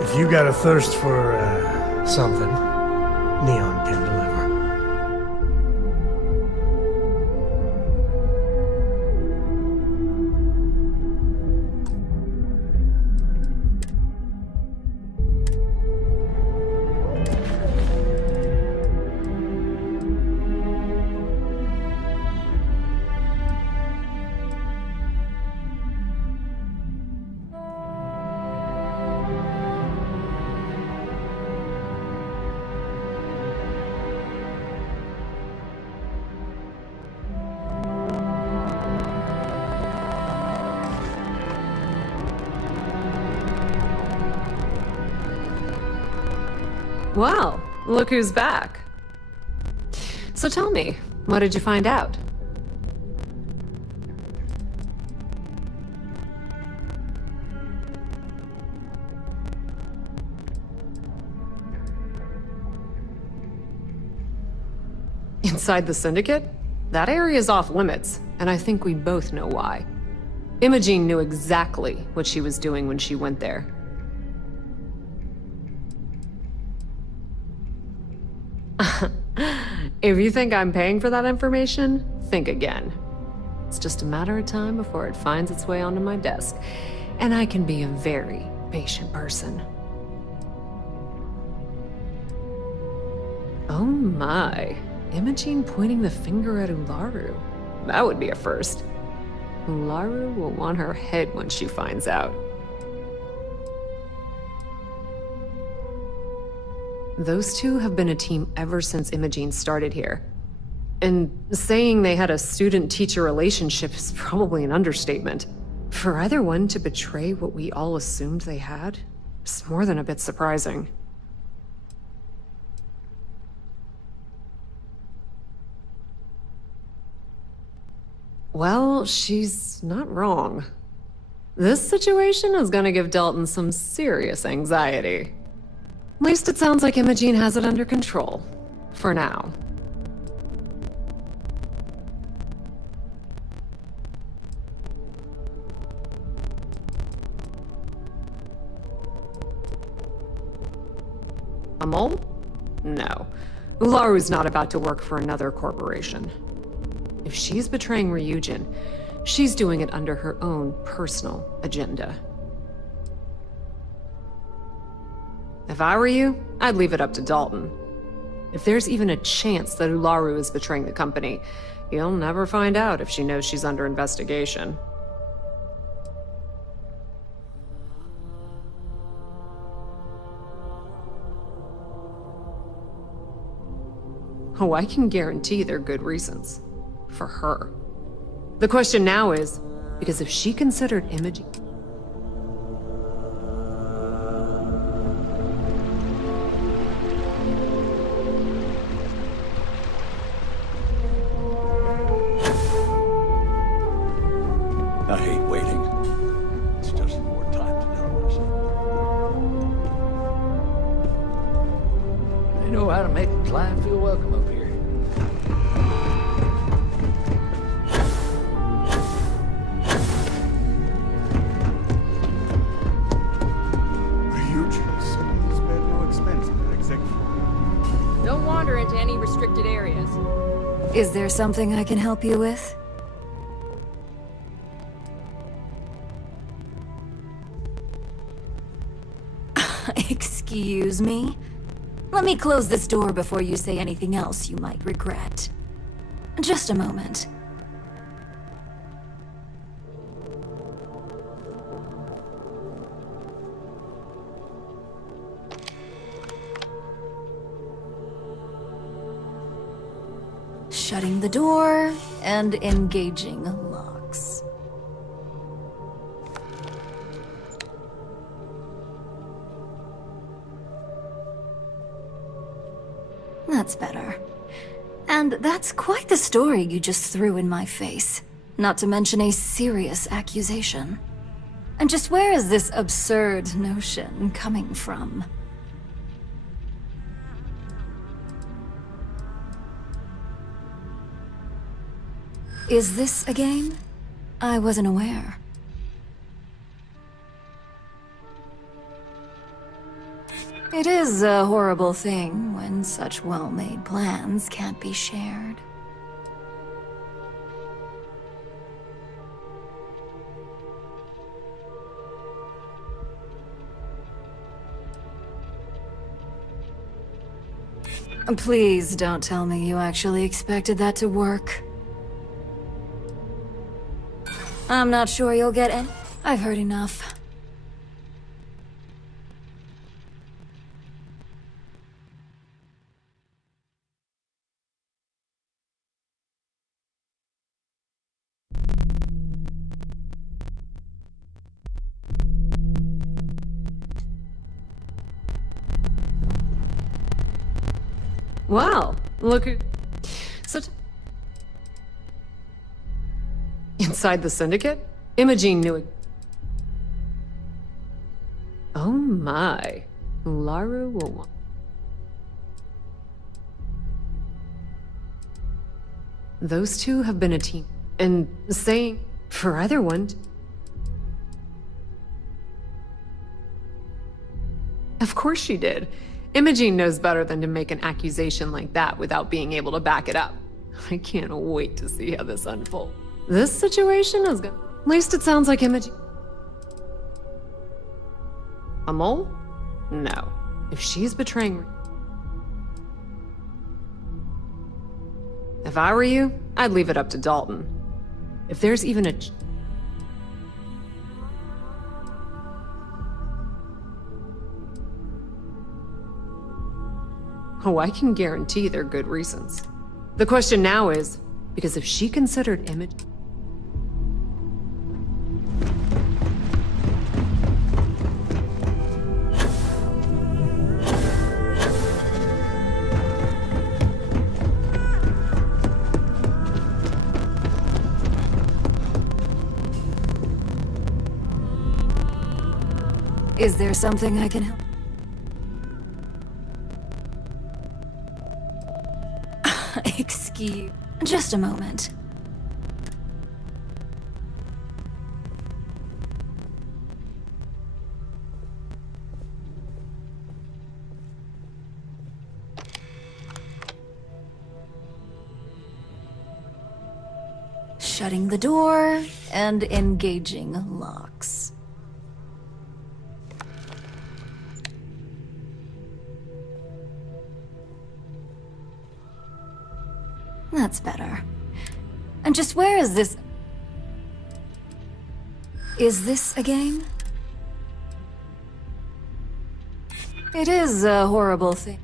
If you got a thirst for, something, Neon can deliver. Well, look who's back. So tell me, what did you find out? Inside the Syndicate? That area's off limits, and I think we both know why. Imogene knew exactly what she was doing when she went there. If you think I'm paying for that information, think again. It's just a matter of time before it finds its way onto my desk, and I can be a very patient person. Oh my, Imogene pointing the finger at Ularu. That would be a first. Ularu will want her head when she finds out. Those two have been a team ever since Imogene started here. And saying they had a student-teacher relationship is probably an understatement. For either one to betray what we all assumed they had, is more than a bit surprising. Well, she's not wrong. This situation is gonna give Dalton some serious anxiety. At least it sounds like Imogene has it under control. For now. A mole? No. Ularu's not about to work for another corporation. If she's betraying Ryujin, she's doing it under her own personal agenda. If I were you, I'd leave it up to Dalton. If there's even a chance that Ularu is betraying the company, you'll never find out if she knows she's under investigation. Oh, I can guarantee they're good reasons. For her. The question now is, because if she considered Imogene... I hate waiting. It's just more time to know us. They know how to make a client feel welcome up here. Ryujin suddenly spared no expense in their exec floor. Don't wander into any restricted areas. Is there something I can help you with? Excuse me? Let me close this door before you say anything else you might regret. Just a moment. Shutting the door and engaging locks. That That's better. And that's quite the story you just threw in my face. Not to mention a serious accusation. And just where is this absurd notion coming from? Is this a game? I wasn't aware. It is a horrible thing when such well-made plans can't be shared. Please don't tell me you actually expected that to work. I'm not sure you'll get any. I've heard enough. Wow, look at... Such... Inside the Syndicate? Imogene knew it. Oh my. Laru will want... Those two have been a team. And saying, for either one... Of course she did. Imogene knows better than to make an accusation like that without being able to back it up. I can't wait to see how this unfolds. This situation is good. At least it sounds like Imogene. A mole? No. If she's betraying... If I were you, I'd leave it up to Dalton. If there's even a... Oh, I can guarantee they're good reasons. The question now is, because if she considered Image... Is there something I can help? Excuse... Just a moment. Shutting the door and engaging locks. That's better. And just where is this? Is this a game? It is a horrible thing.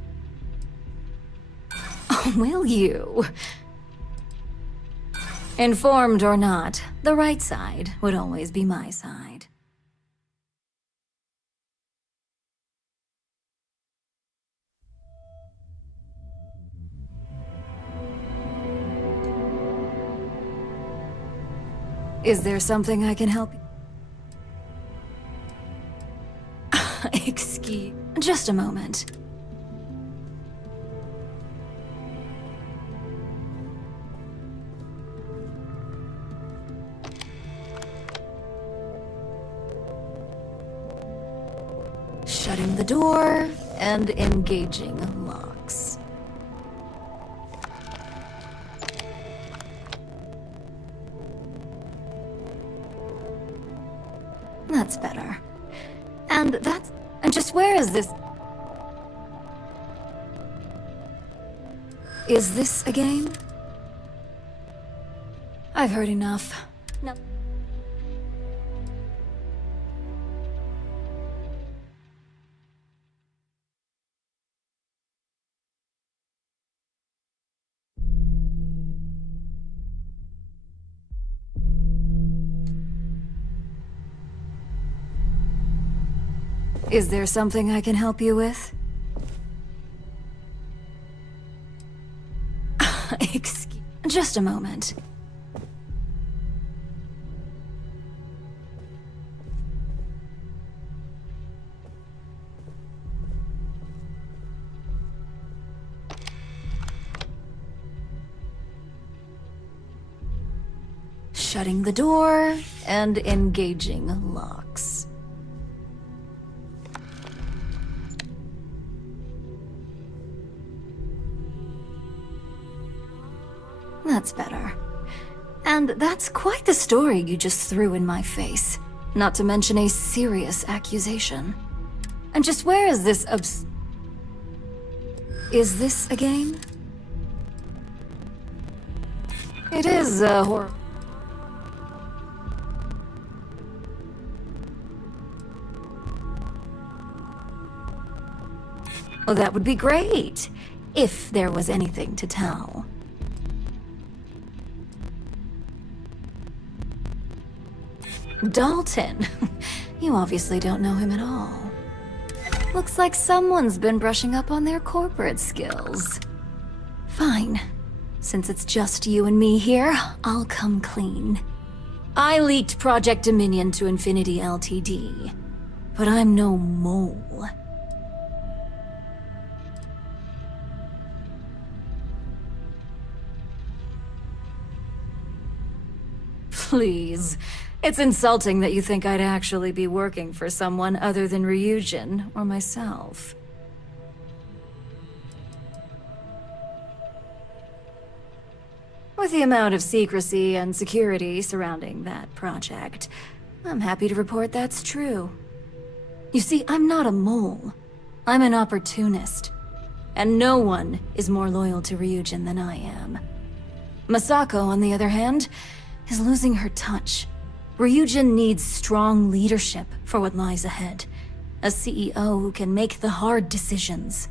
Oh, will you? Informed or not, the right side would always be my side. Is there something I can help you? Excuse... Just a moment. Shutting the door and engaging locks. That's better. And that's... And just where is this? Is this a game? I've heard enough. No. Is there something I can help you with? Excuse... Just a moment. Shutting the door and engaging locks. That's better. And that's quite the story you just threw in my face. Not to mention a serious accusation. And just where is this Is this a game? It is a horror. Oh, that would be great, if there was anything to tell. Dalton. You obviously don't know him at all. Looks like someone's been brushing up on their corporate skills. Fine. Since it's just you and me here, I'll come clean. I leaked Project Dominion to Infinity Ltd. But I'm no mole. Please. It's insulting that you think I'd actually be working for someone other than Ryujin or myself. With the amount of secrecy and security surrounding that project, I'm happy to report that's true. You see, I'm not a mole. I'm an opportunist. And no one is more loyal to Ryujin than I am. Masako, on the other hand, is losing her touch. Ryujin needs strong leadership for what lies ahead. A CEO who can make the hard decisions.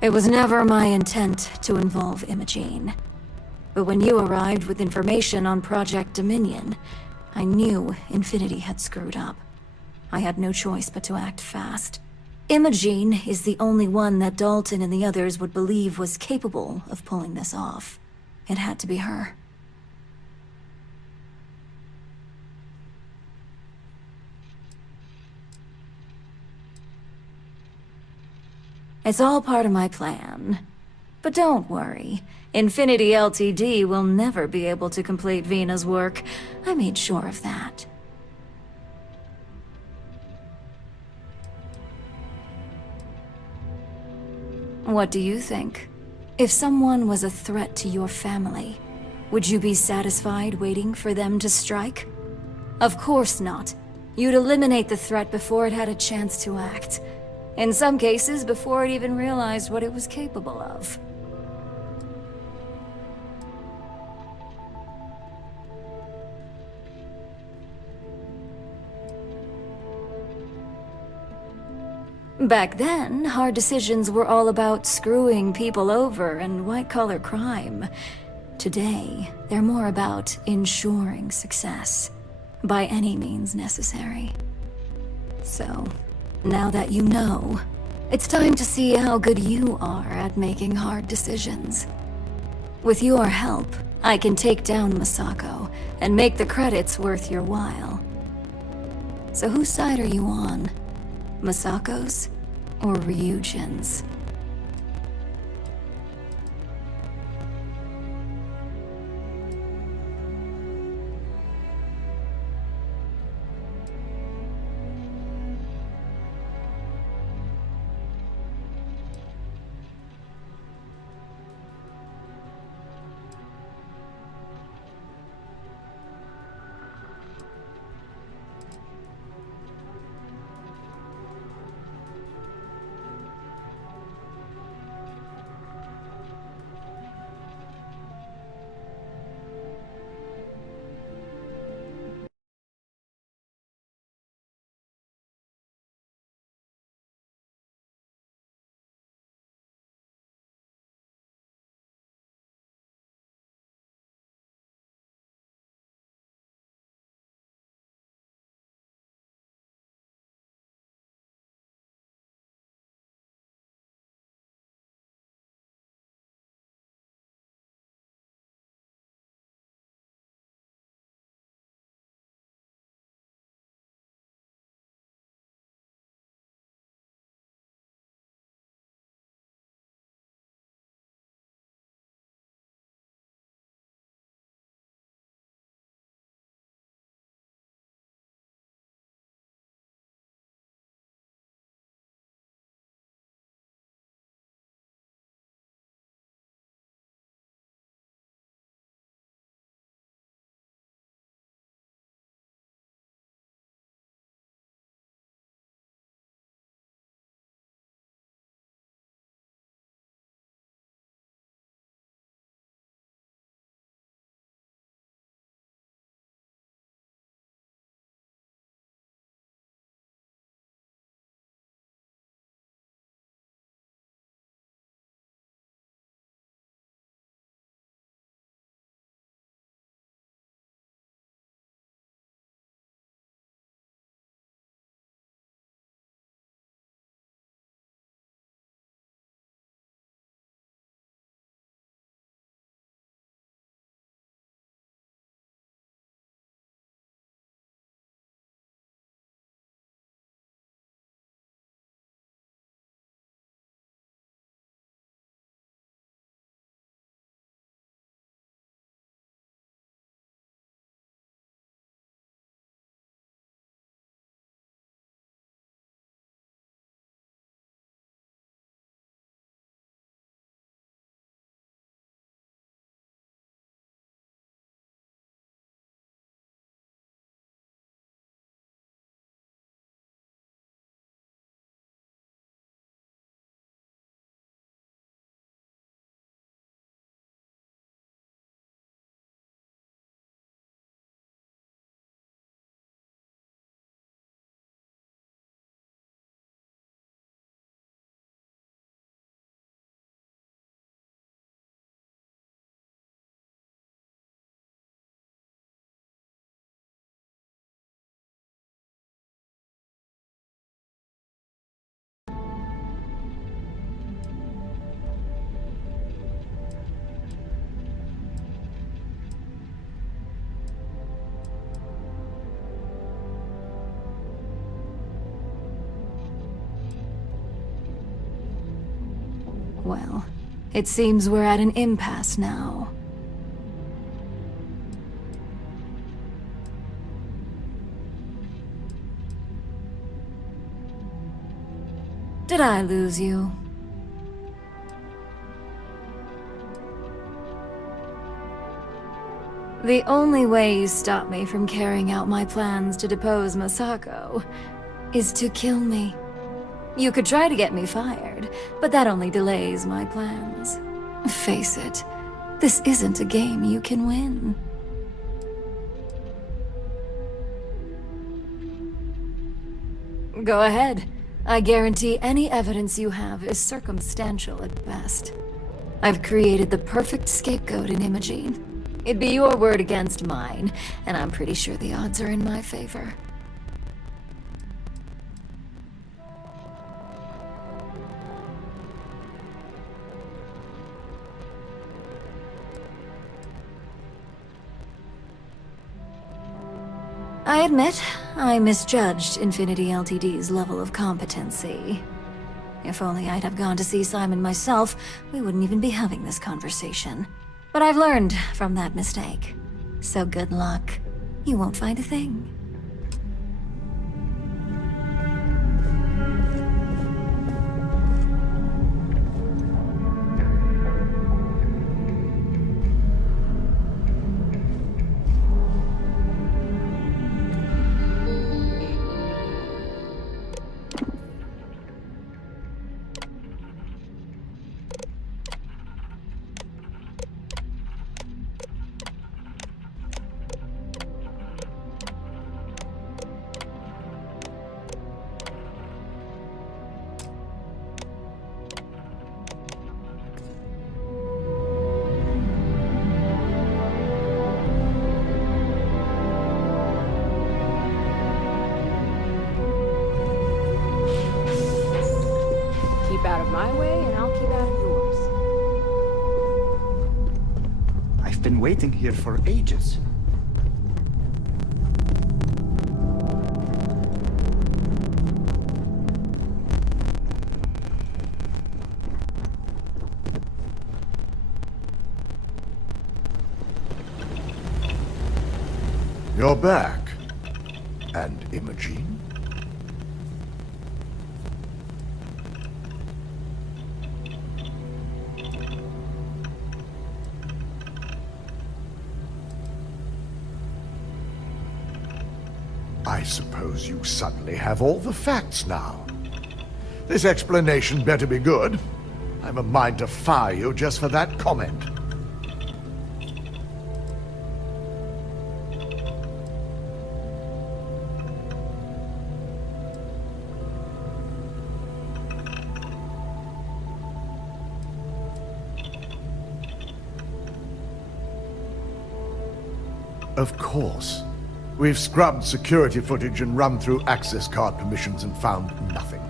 It was never my intent to involve Imogene. But when you arrived with information on Project Dominion, I knew Infinity had screwed up. I had no choice but to act fast. Imogene is the only one that Dalton and the others would believe was capable of pulling this off. It had to be her. It's all part of my plan. But don't worry. Infinity Ltd. will never be able to complete Vina's work. I made sure of that. What do you think? If someone was a threat to your family, would you be satisfied waiting for them to strike? Of course not. You'd eliminate the threat before it had a chance to act. In some cases, before it even realized what it was capable of. Back then, hard decisions were all about screwing people over and white-collar crime. Today, they're more about ensuring success, by any means necessary. So, now that you know, it's time to see how good you are at making hard decisions. With your help, I can take down Masako and make the credits worth your while. So whose side are you on? Masako's or Ryujin's? Well, it seems we're at an impasse now. Did I lose you? The only way you stop me from carrying out my plans to depose Masako is to kill me. You could try to get me fired, but that only delays my plans. Face it, this isn't a game you can win. Go ahead. I guarantee any evidence you have is circumstantial at best. I've created the perfect scapegoat in Imogene. It'd be your word against mine, and I'm pretty sure the odds are in my favor. I admit, I misjudged Infinity Ltd's level of competency. If only I'd have gone to see Simon myself, we wouldn't even be having this conversation. But I've learned from that mistake. So good luck. You won't find a thing. Keep out of my way, and I'll keep out of yours. I've been waiting here for ages. You're back. And Imogene? I suppose you suddenly have all the facts now. This explanation better be good. I'm a mind to fire you just for that comment. Of course. We've scrubbed security footage and run through access card permissions and found nothing.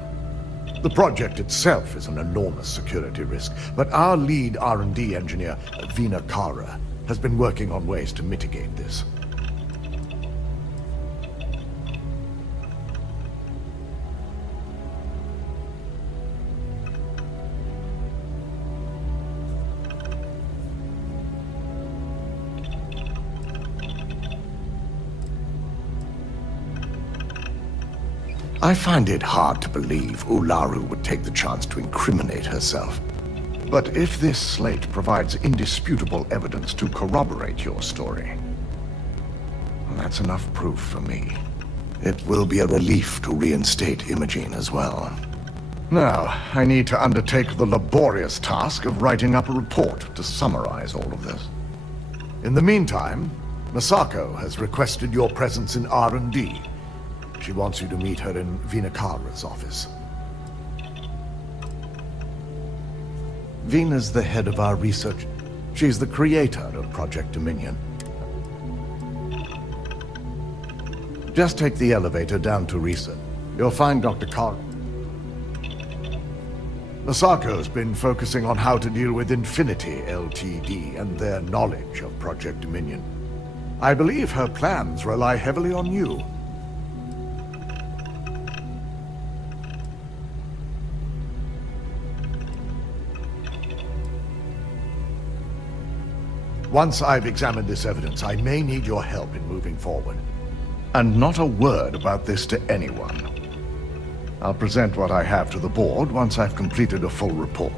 The project itself is an enormous security risk, but our lead R&D engineer, Vina Kara, has been working on ways to mitigate this. I find it hard to believe Ularu would take the chance to incriminate herself. But if this slate provides indisputable evidence to corroborate your story, well, that's enough proof for me. It will be a relief to reinstate Imogene as well. Now, I need to undertake the laborious task of writing up a report to summarize all of this. In the meantime, Masako has requested your presence in R&D. She wants you to meet her in Vinakara's office. Vina's the head of our research. She's the creator of Project Dominion. Just take the elevator down to research. You'll find Dr. Kara. Masako's been focusing on how to deal with Infinity Ltd. And their knowledge of Project Dominion. I believe her plans rely heavily on you. Once I've examined this evidence, I may need your help in moving forward. And not a word about this to anyone. I'll present what I have to the board once I've completed a full report.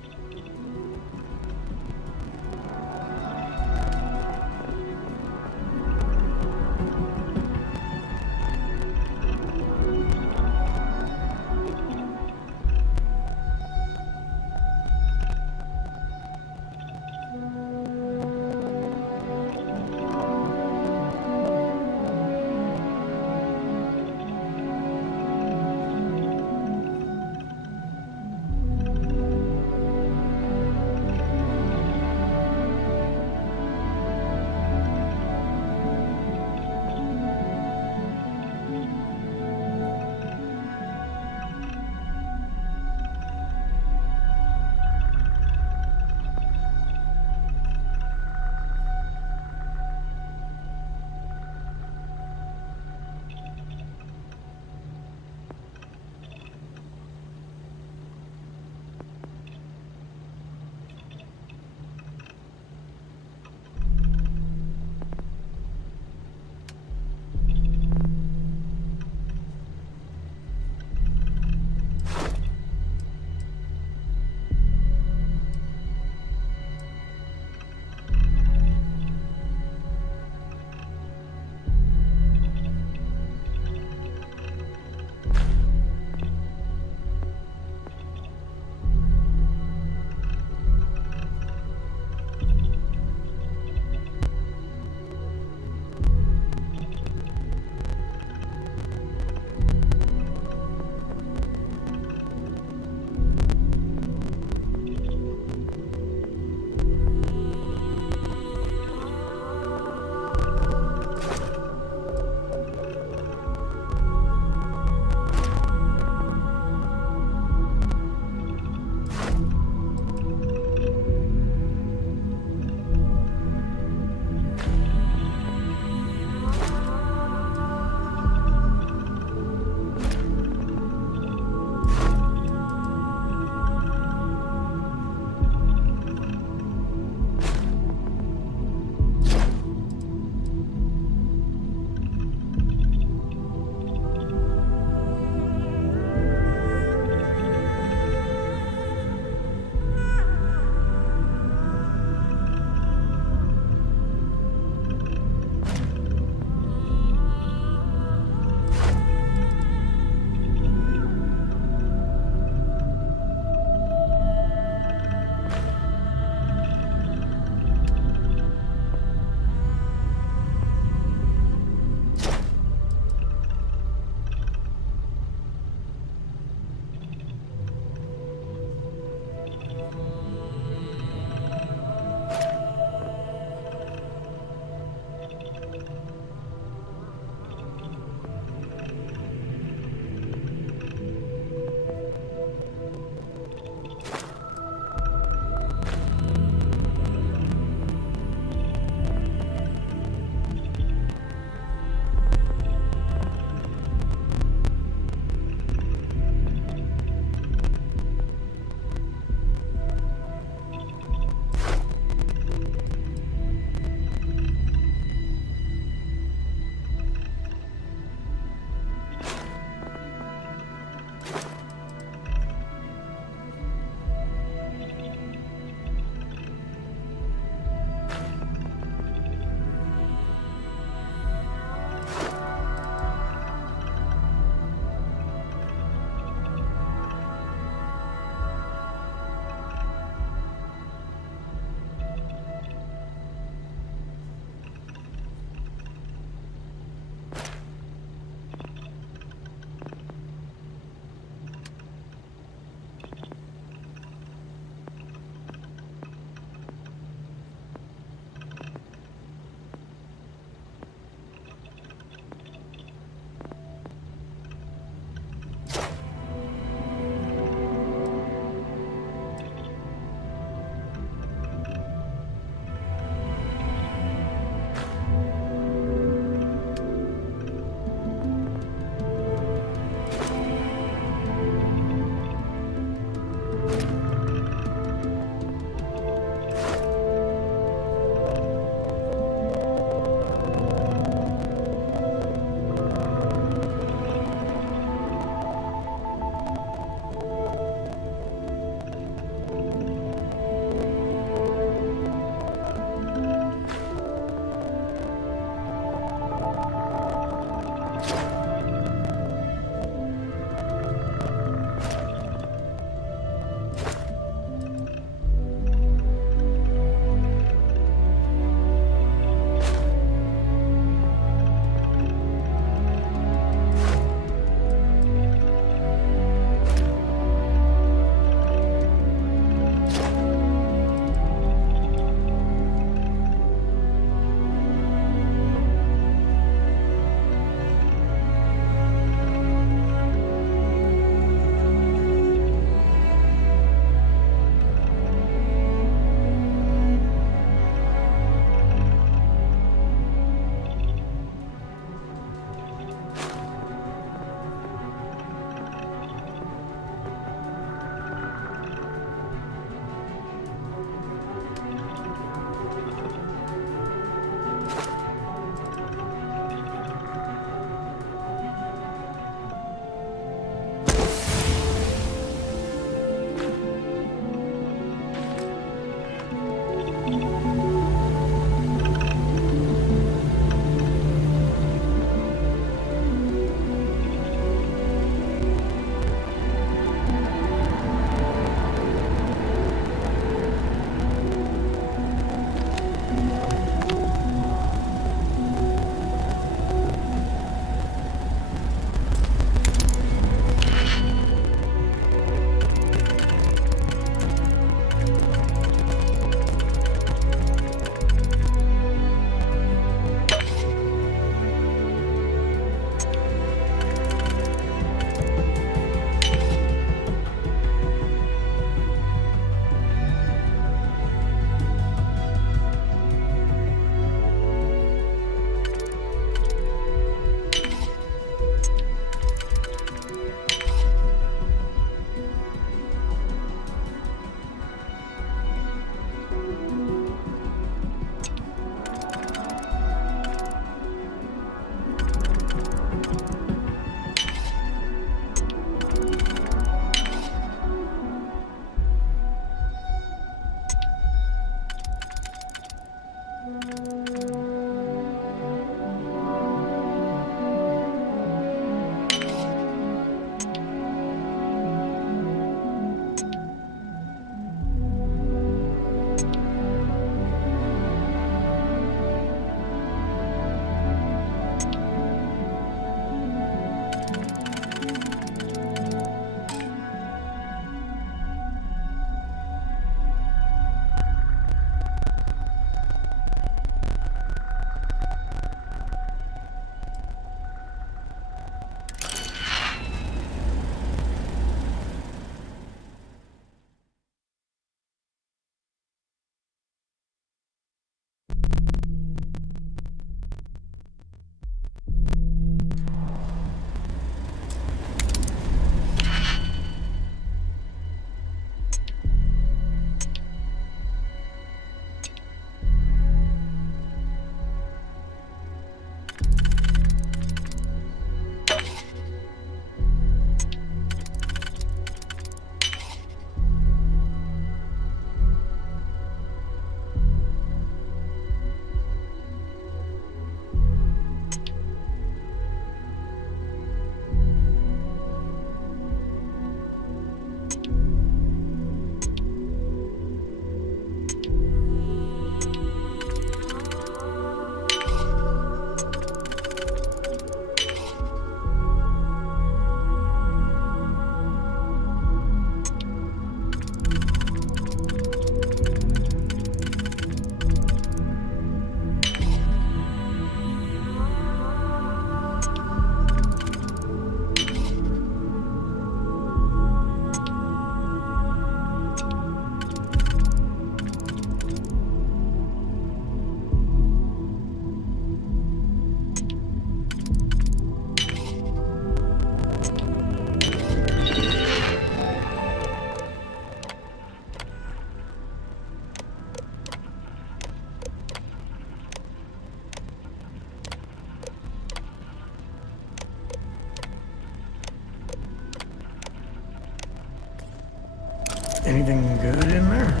Anything good in there?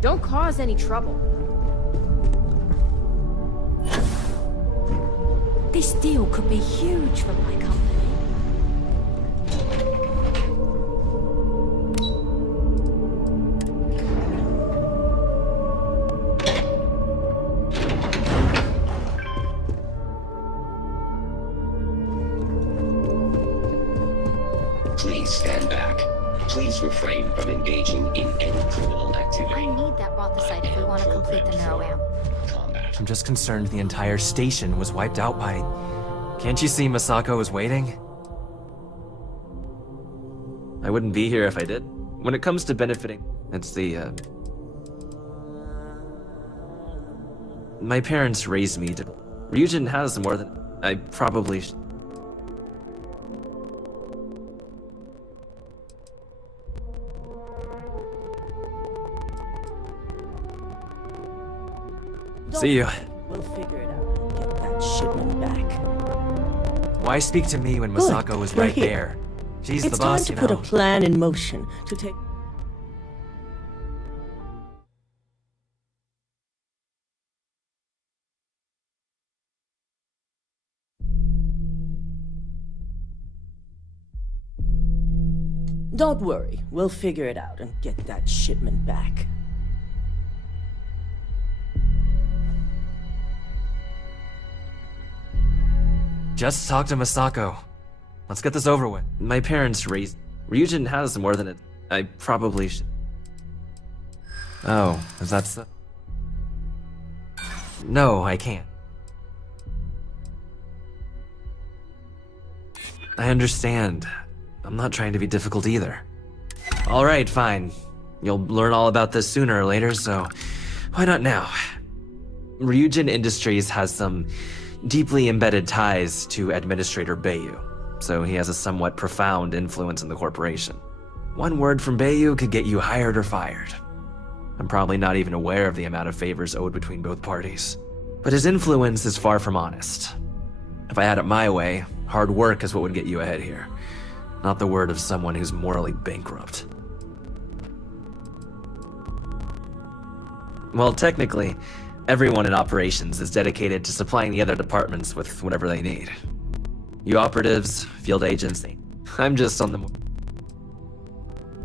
Don't cause any trouble. This deal could be huge for my company. Please stand back. Please refrain from engaging in any criminal activity. I need that Rothicite if we want to complete the neuroamp. Combat. I'm just concerned the entire station was wiped out by... Can't you see Masako is waiting? I wouldn't be here if I did. When it comes to benefiting, it's the, My parents raised me to... Ryujin has more than... I probably should... See you. We'll figure it out and get that shipment back. Why speak to me when Good. Masako was We're right here. there? She's It's the boss, time you to put know. a plan in motion to take... Don't worry, we'll figure it out and get that shipment back. Just talk to Masako. Let's get this over with. My parents raised... Ryujin has more than it. I probably should... Oh, is that so? No, I can't. I understand. I'm not trying to be difficult either. Alright, fine. You'll learn all about this sooner or later, so why not now? Ryujin Industries has some deeply embedded ties to Administrator Bayu, so he has a somewhat profound influence in the corporation. One word from Bayu could get you hired or fired. I'm probably not even aware of the amount of favors owed between both parties. But his influence is far from honest. If I had it my way, hard work is what would get you ahead here, not the word of someone who's morally bankrupt. Well, technically, everyone in operations is dedicated to supplying the other departments with whatever they need. You operatives, field agents, I'm just on the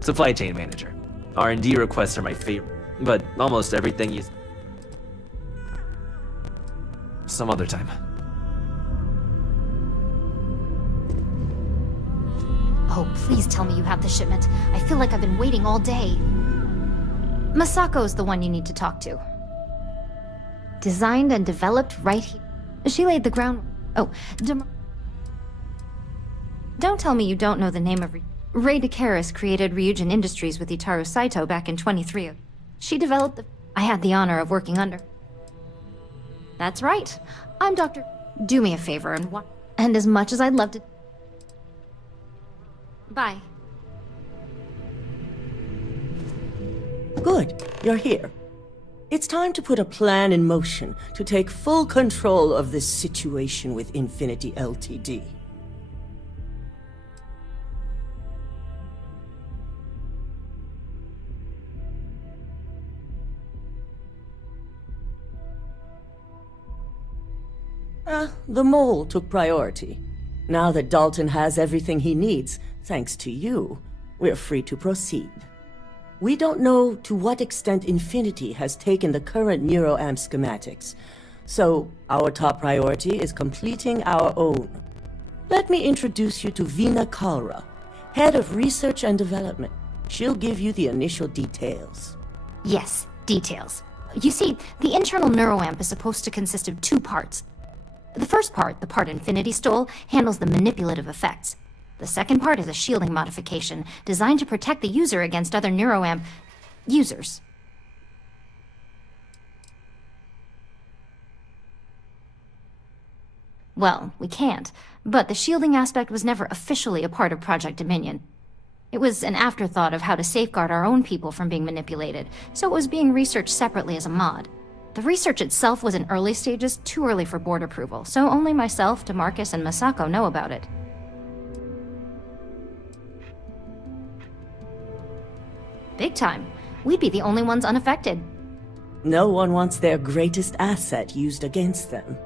supply chain manager. R&D requests are my favorite, but almost everything you... Some other time. Oh, please tell me you have the shipment. I feel like I've been waiting all day. Masako's the one you need to talk to. Designed and developed right here. She laid the ground... Oh, don't tell me you don't know the name of... Ray DeCaris created Ryujin Industries with Itaru Saito back in 23. She developed the... I had the honor of working under... That's right. I'm Dr... Do me a favor and what... And as much as I'd love to... Bye. Good, you're here. It's time to put a plan in motion to take full control of this situation with Infinity Ltd. The mole took priority. Now that Dalton has everything he needs, thanks to you, we're free to proceed. We don't know to what extent Infinity has taken the current NeuroAmp schematics, so our top priority is completing our own. Let me introduce you to Veena Kalra, Head of Research and Development. She'll give you the initial details. Yes, details. You see, the internal NeuroAmp is supposed to consist of two parts. The first part, the part Infinity stole, handles the manipulative effects. The second part is a shielding modification, designed to protect the user against other NeuroAmp users. Well, we can't, but the shielding aspect was never officially a part of Project Dominion. It was an afterthought of how to safeguard our own people from being manipulated, so it was being researched separately as a mod. The research itself was in early stages, too early for board approval, so only myself, DeMarcus, and Masako know about it. Big time. We'd be the only ones unaffected. No one wants their greatest asset used against them.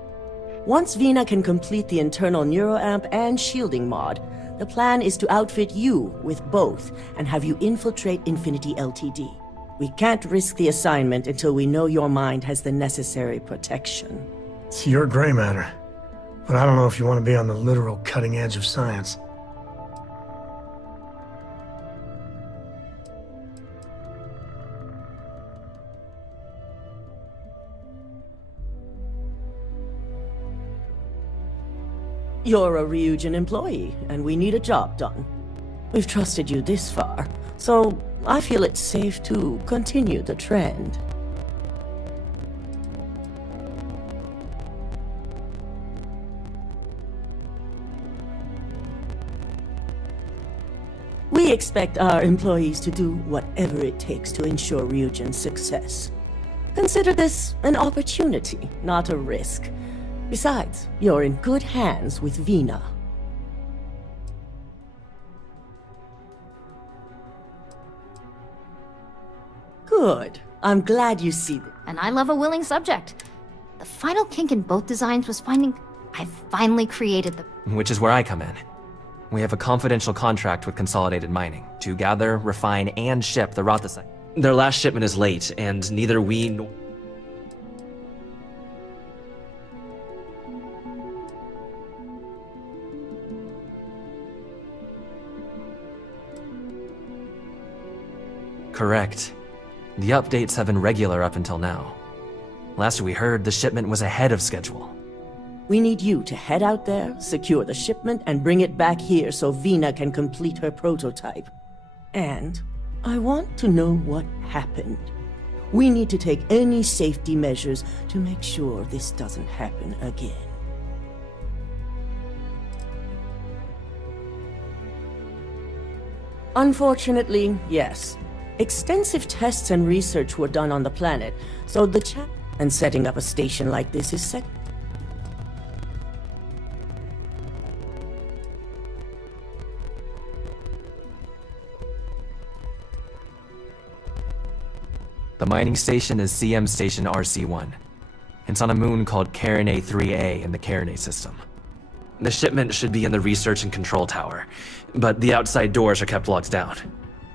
Once Veena can complete the internal NeuroAmp and shielding mod, the plan is to outfit you with both and have you infiltrate Infinity Ltd. We can't risk the assignment until we know your mind has the necessary protection. It's your gray matter, but I don't know if you want to be on the literal cutting edge of science. You're a Ryujin employee, and we need a job done. We've trusted you this far, so I feel it's safe to continue the trend. We expect our employees to do whatever it takes to ensure Ryujin's success. Consider this an opportunity, not a risk. Besides, you're in good hands with Veena. Good. I'm glad you see that. And I love a willing subject. The final kink in both designs was finding... I finally created the... Which is where I come in. We have a confidential contract with Consolidated Mining to gather, refine, and ship the Rothasite. Their last shipment is late, and neither we nor... Correct. The updates have been regular up until now. Last we heard, the shipment was ahead of schedule. We need you to head out there, secure the shipment, and bring it back here so Veena can complete her prototype. And I want to know what happened. We need to take any safety measures to make sure this doesn't happen again. Unfortunately, yes. Extensive tests and research were done on the planet, so and setting up a station like this is set. The mining station is CM Station RC-1. It's on a moon called Carinae 3A in the Carinae system. The shipment should be in the research and control tower, but the outside doors are kept locked down.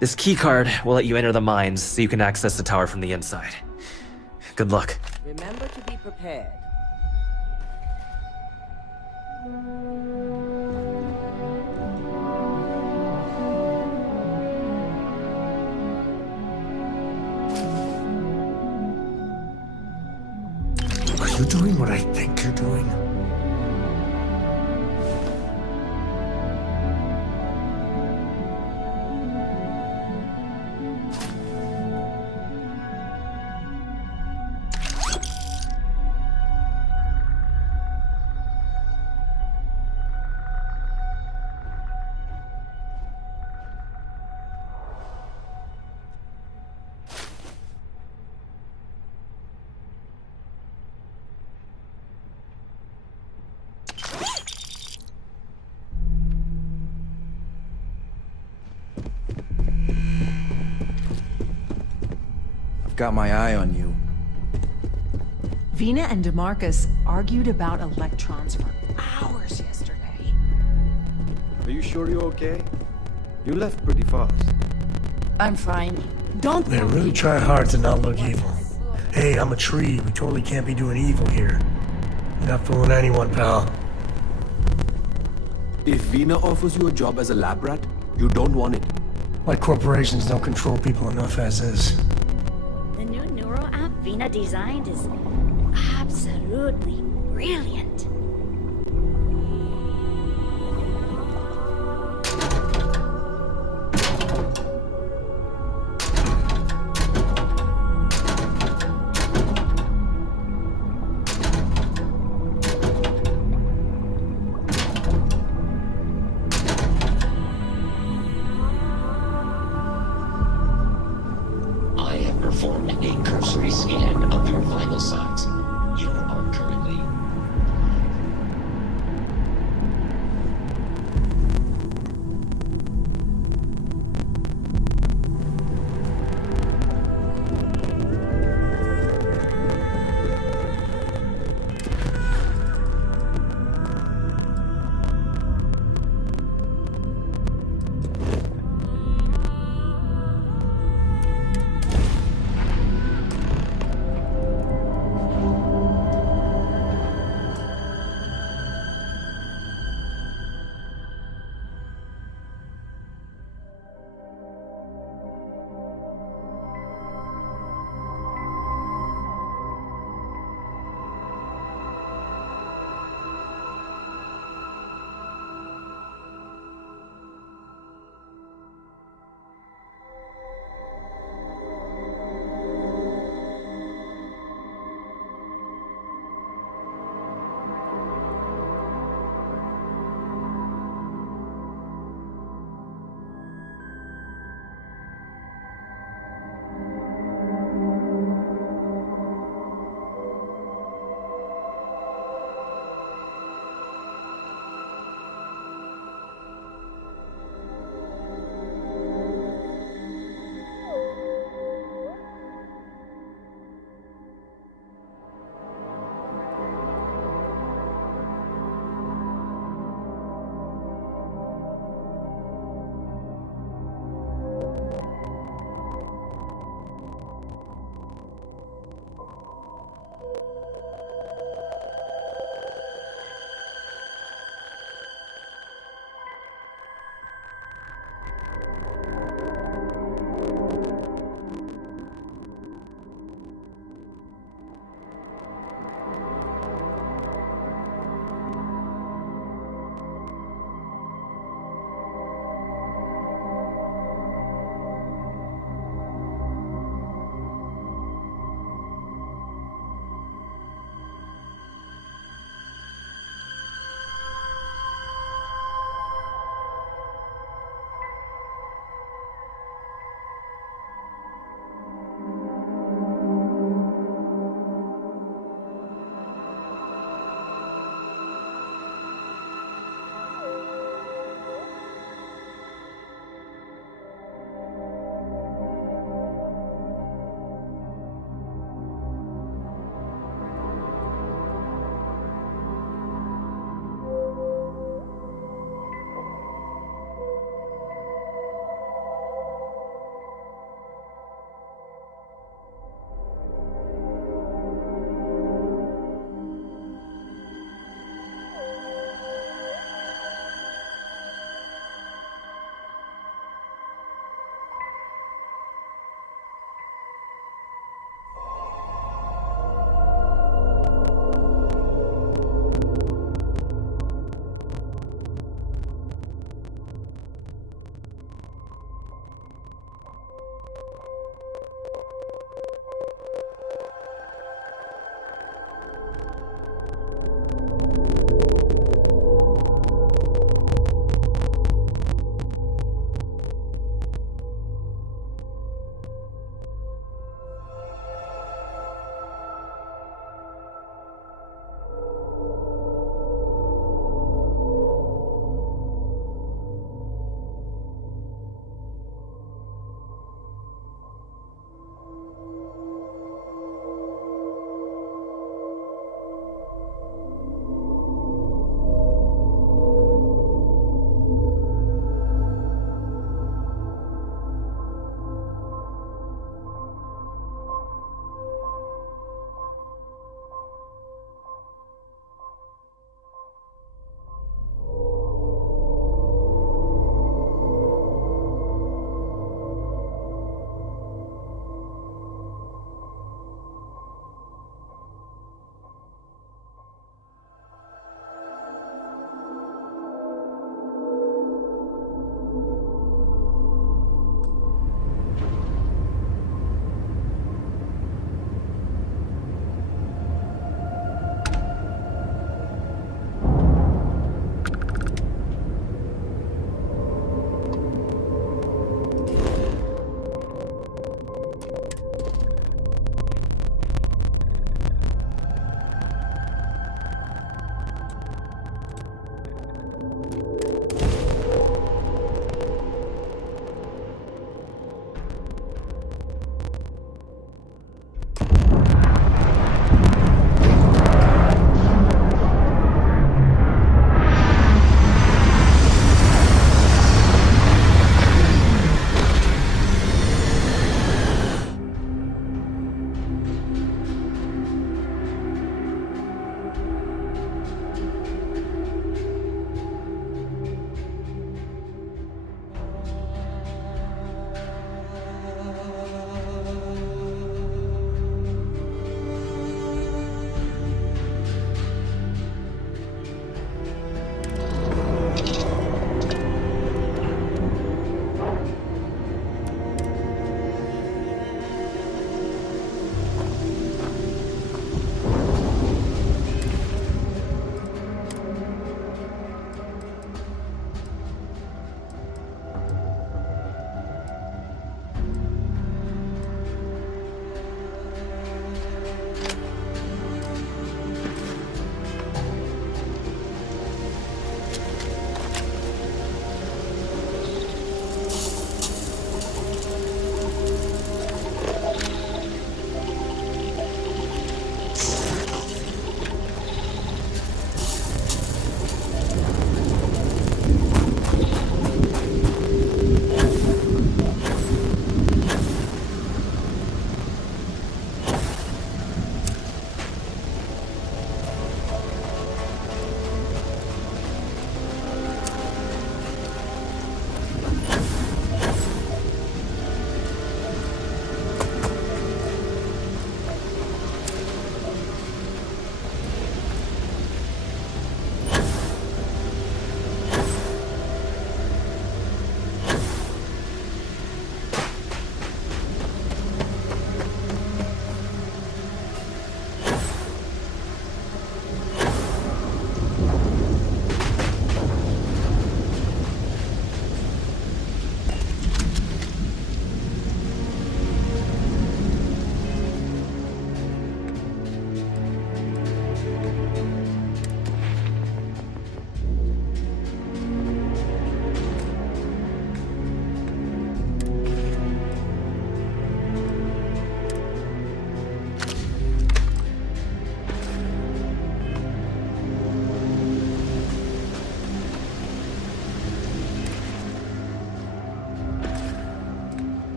This keycard will let you enter the mines so you can access the tower from the inside. Good luck. Remember to be prepared. Are you doing what I think you're doing? Got my eye on you. Vina and DeMarcus argued about electrons for hours yesterday. Are you sure you're okay? You left pretty fast. I'm fine. Don't They really try hard to not look evil. Hey, I'm a tree. We totally can't be doing evil here. You're not fooling anyone, pal. If Vina offers you a job as a lab rat, you don't want it. My corporations don't control people enough as is. The new neuro app Vina designed is absolutely brilliant. I have performed a cursory scan of your vital signs. You are currently...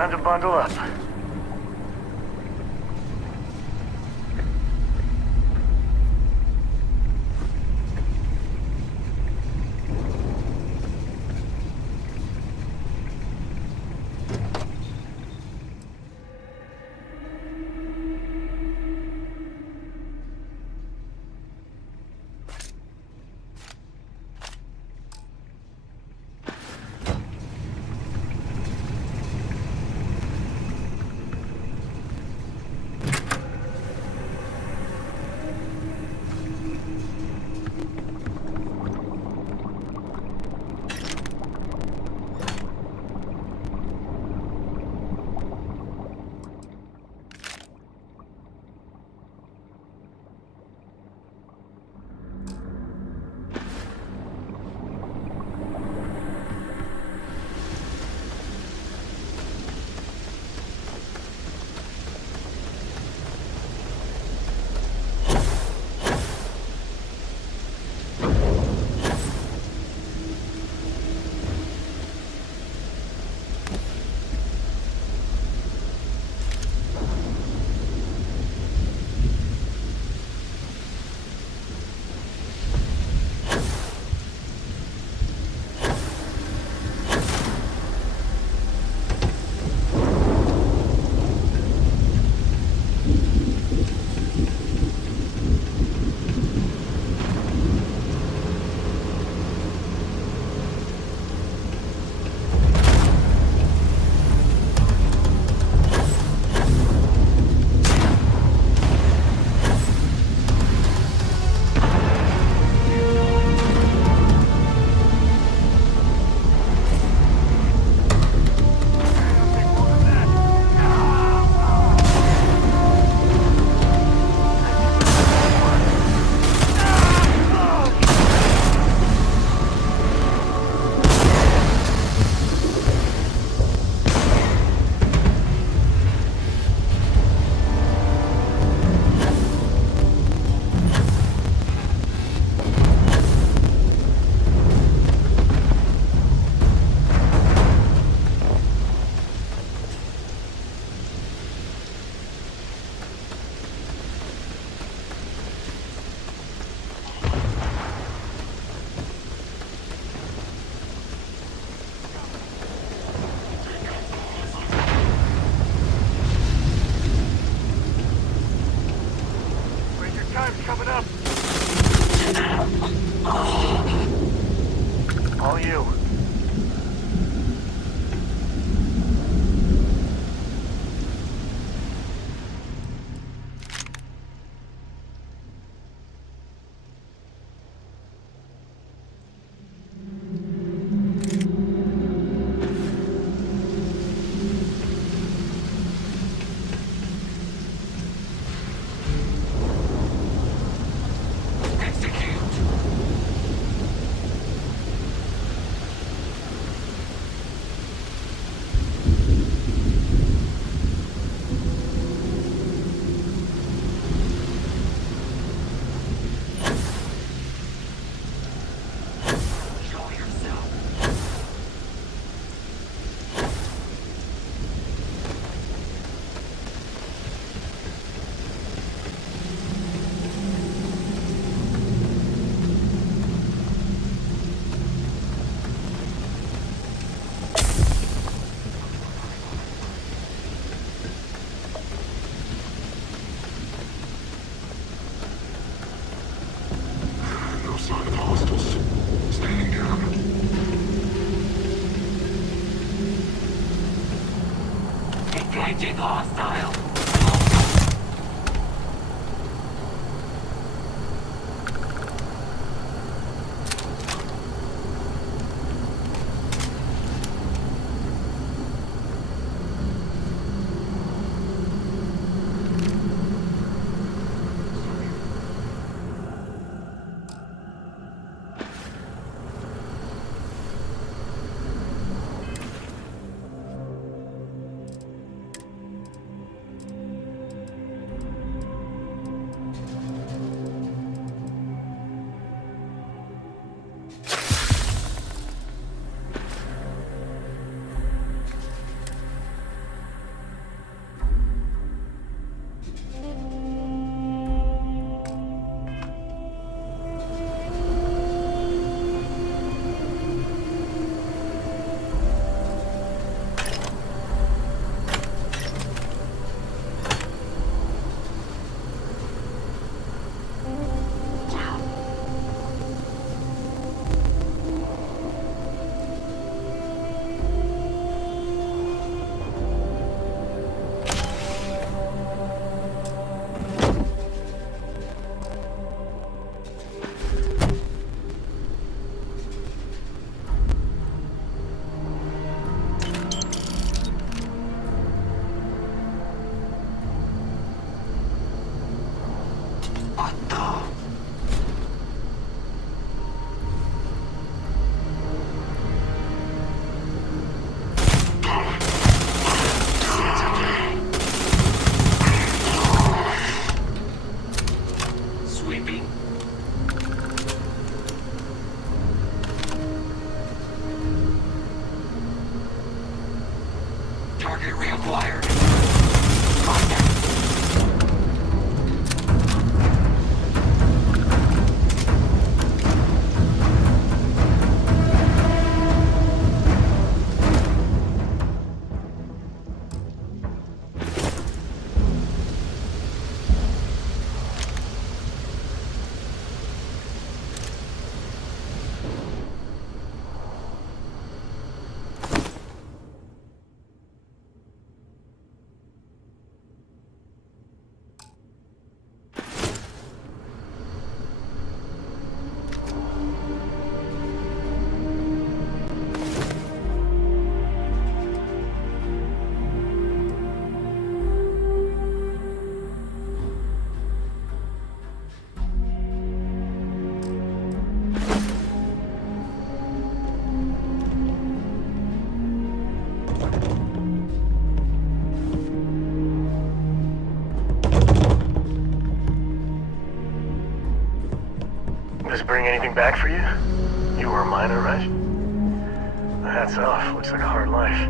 Time to bundle up. All you. Engaging hostile. Does it bring anything back for you? You were a miner, right? Hats off. Looks like a hard life.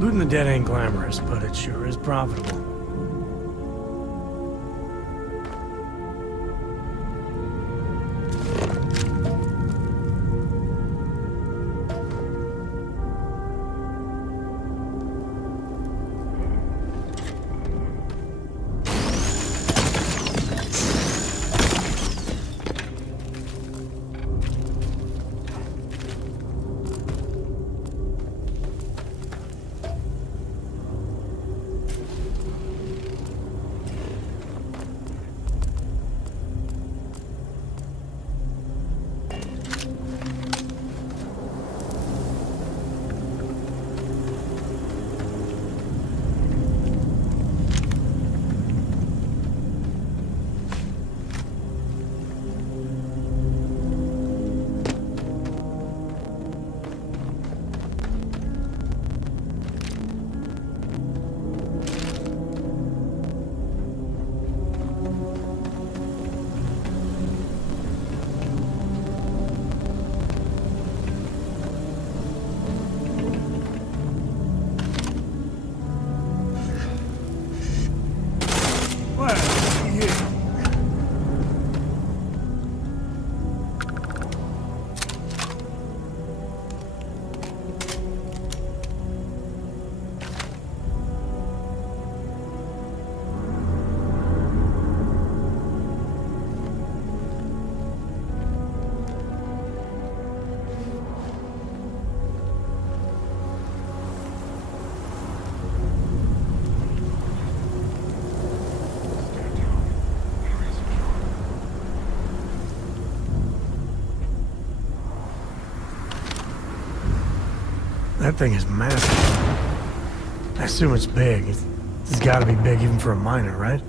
Looting the dead ain't glamorous, but it sure is profitable. That thing is massive. I assume it's big. It's gotta be big even for a miner, right?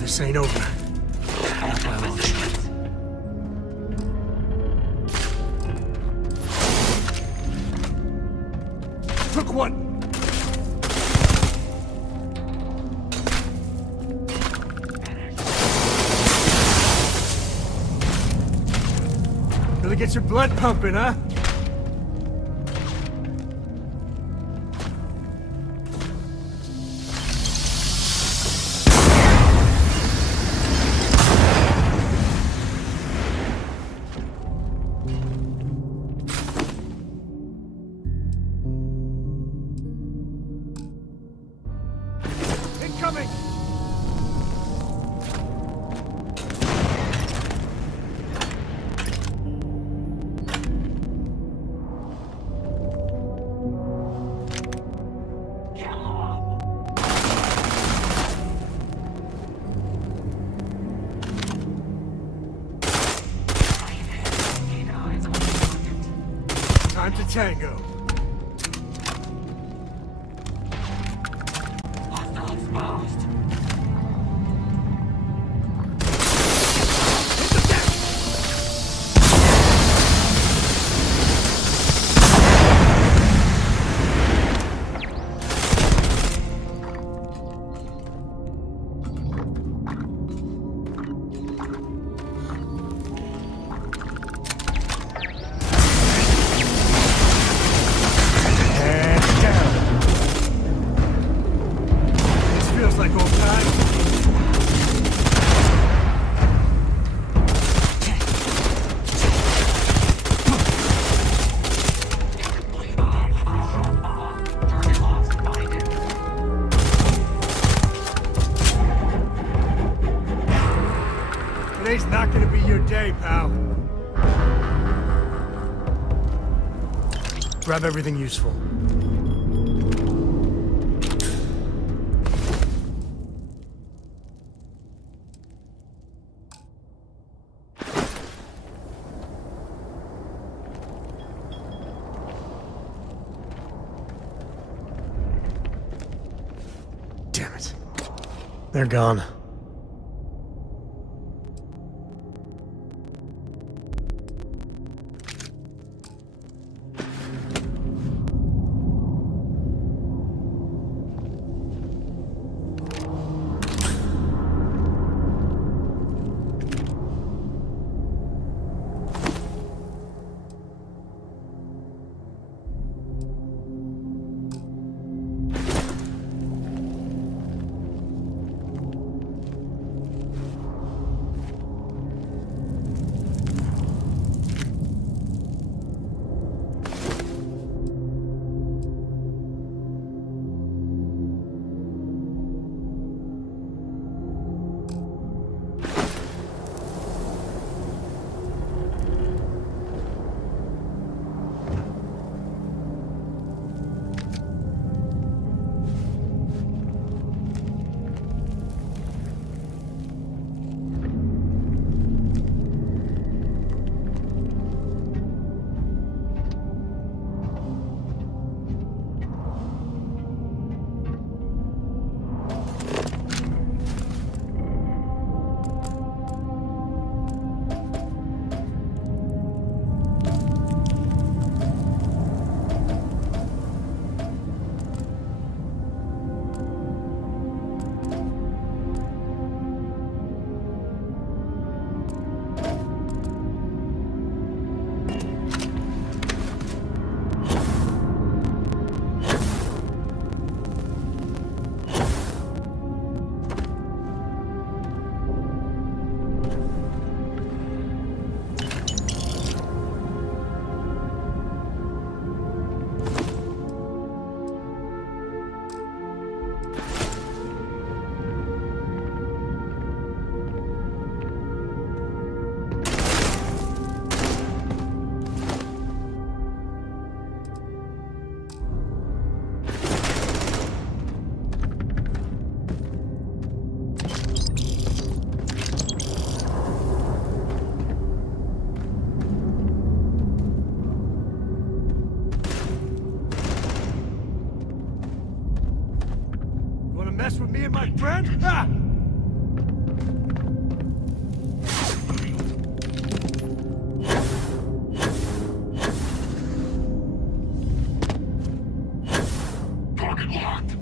This ain't over. Not by a long shot. Took one! Really get your blood pumping, huh? Incoming! Time to tango. Like old times. Today's not gonna be your day, pal. Grab everything useful. Damn it. They're gone. my friend? Ah! Target locked.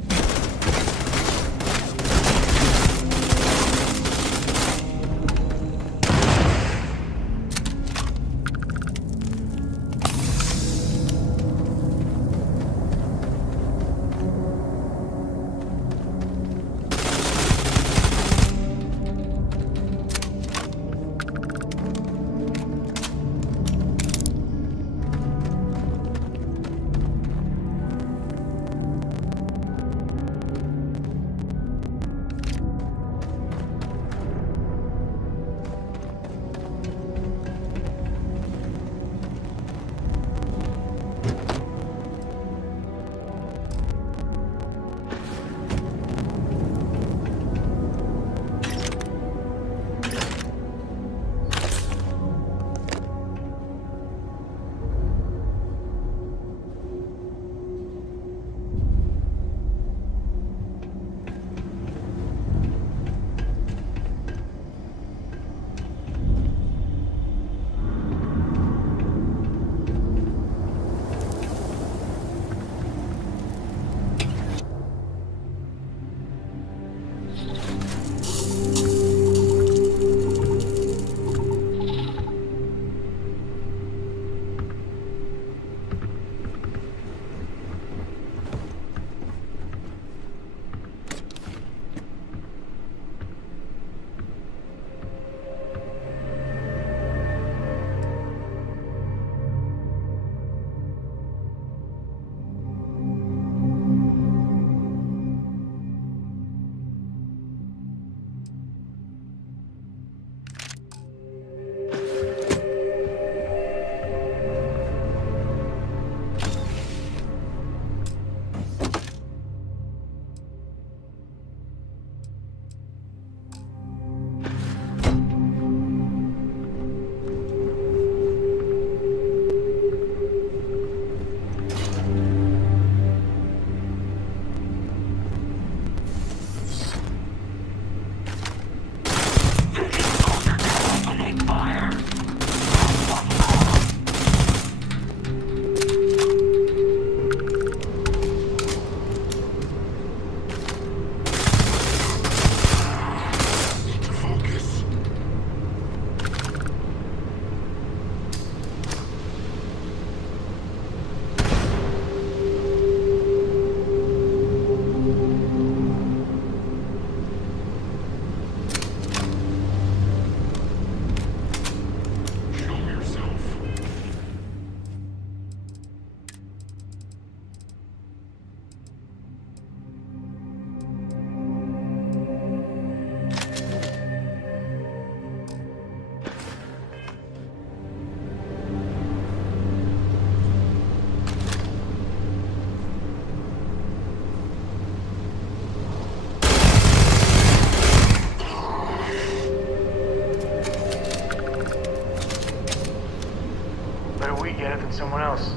someone else.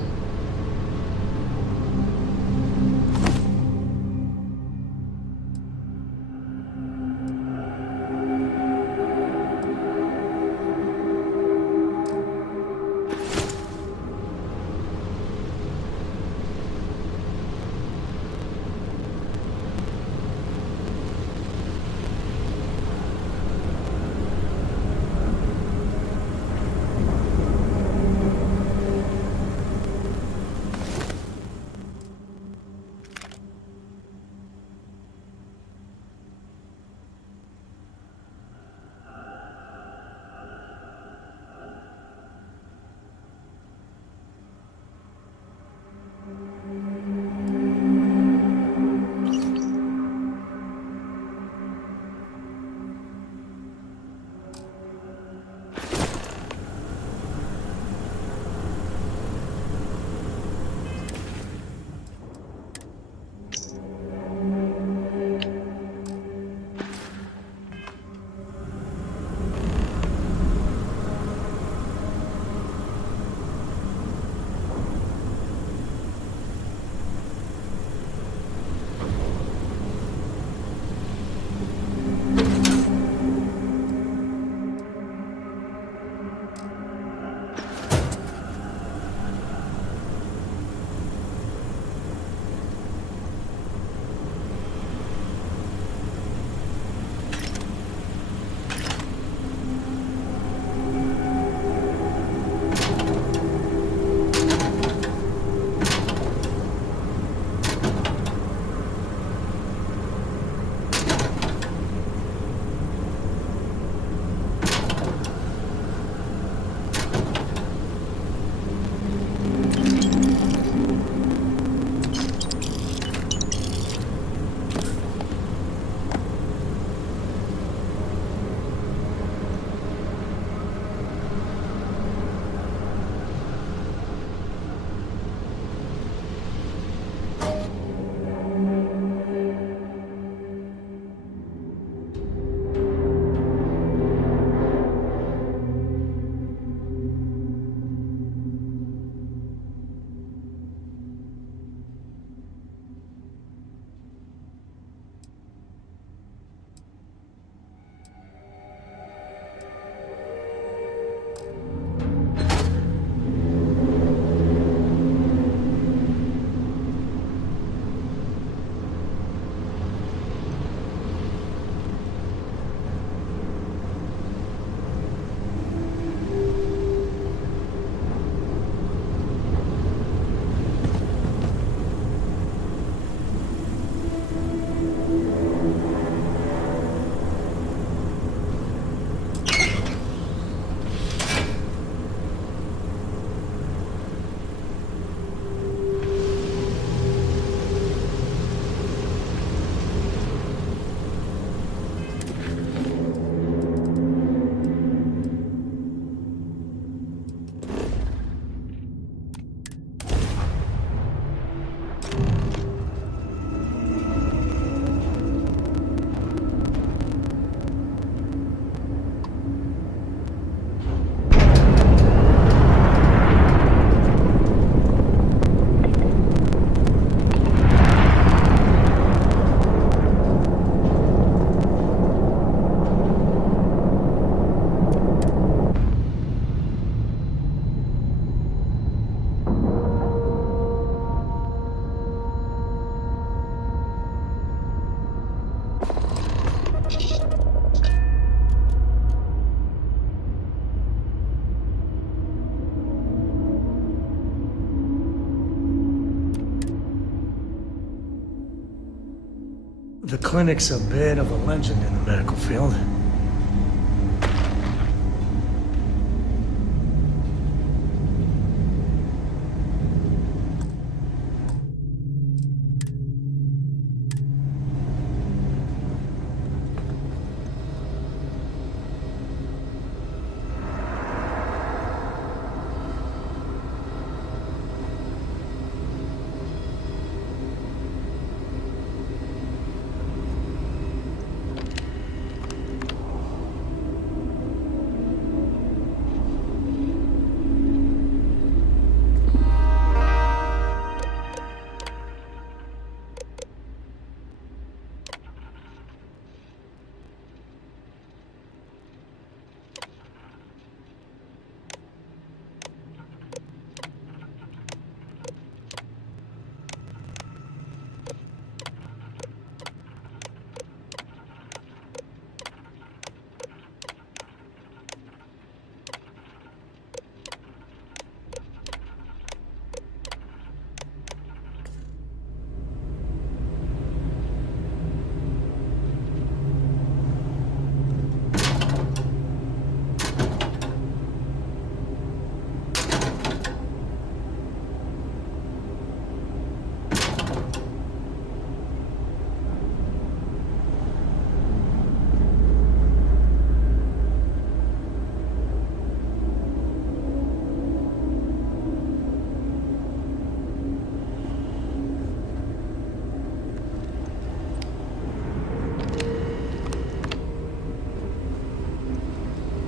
clinic's a bit of a legend in the medical field.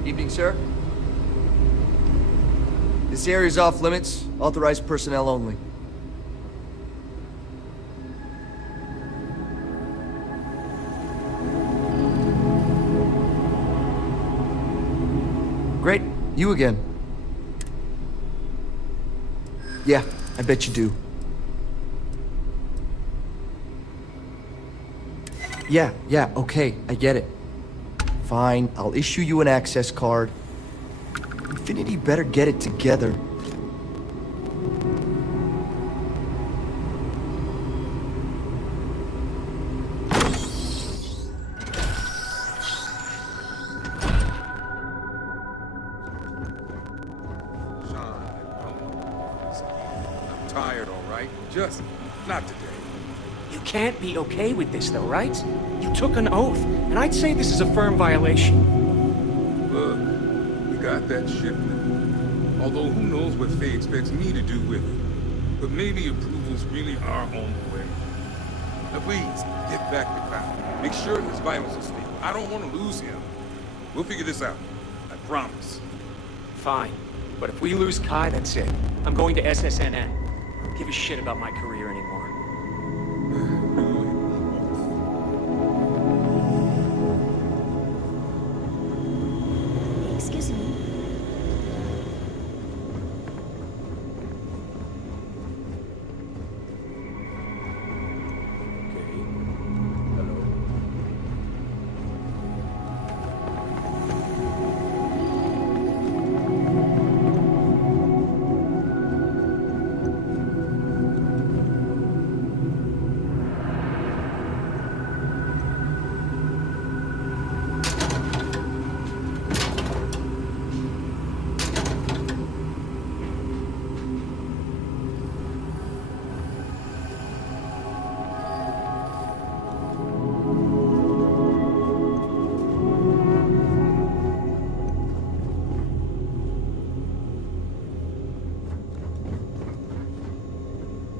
Evening, sir. This area's off limits. Authorized personnel only. Great. You again. Yeah, I bet you do. Yeah, okay, I get it. Fine, I'll issue you an access card. Infinity better get it together. I'm tired, all right? Just not today. You can't be okay with this, though, right? You took an oath, and I'd say this is a firm violation. Look, we got that shipment. Although who knows what Faye expects me to do with it. But maybe approvals really are on the way. Now please, get back to Kyle. Make sure his vitals are stable. I don't want to lose him. We'll figure this out. I promise. Fine. But if we lose Kai, that's it. I'm going to SSNN. I don't give a shit about my career anymore. Excuse me.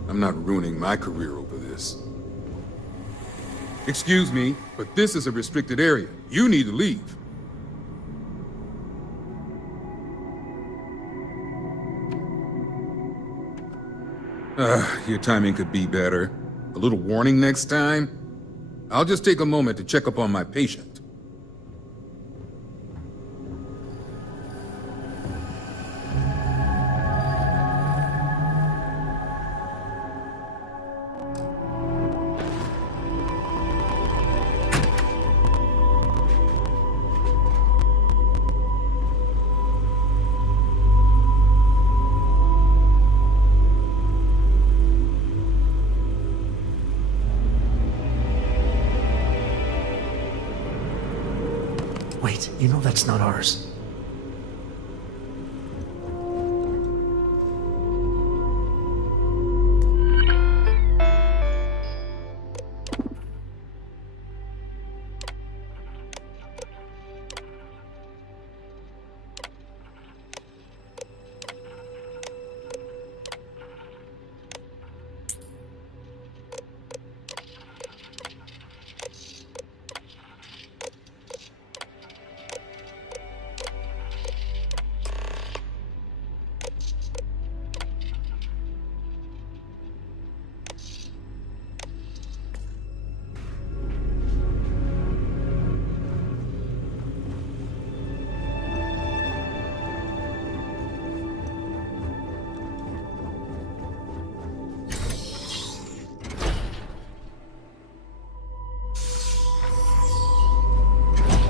I'm not ruining my career over this. Excuse me, but this is a restricted area. You need to leave. Your timing could be better. A little warning next time? I'll just take a moment to check up on my patient. You know that's not ours.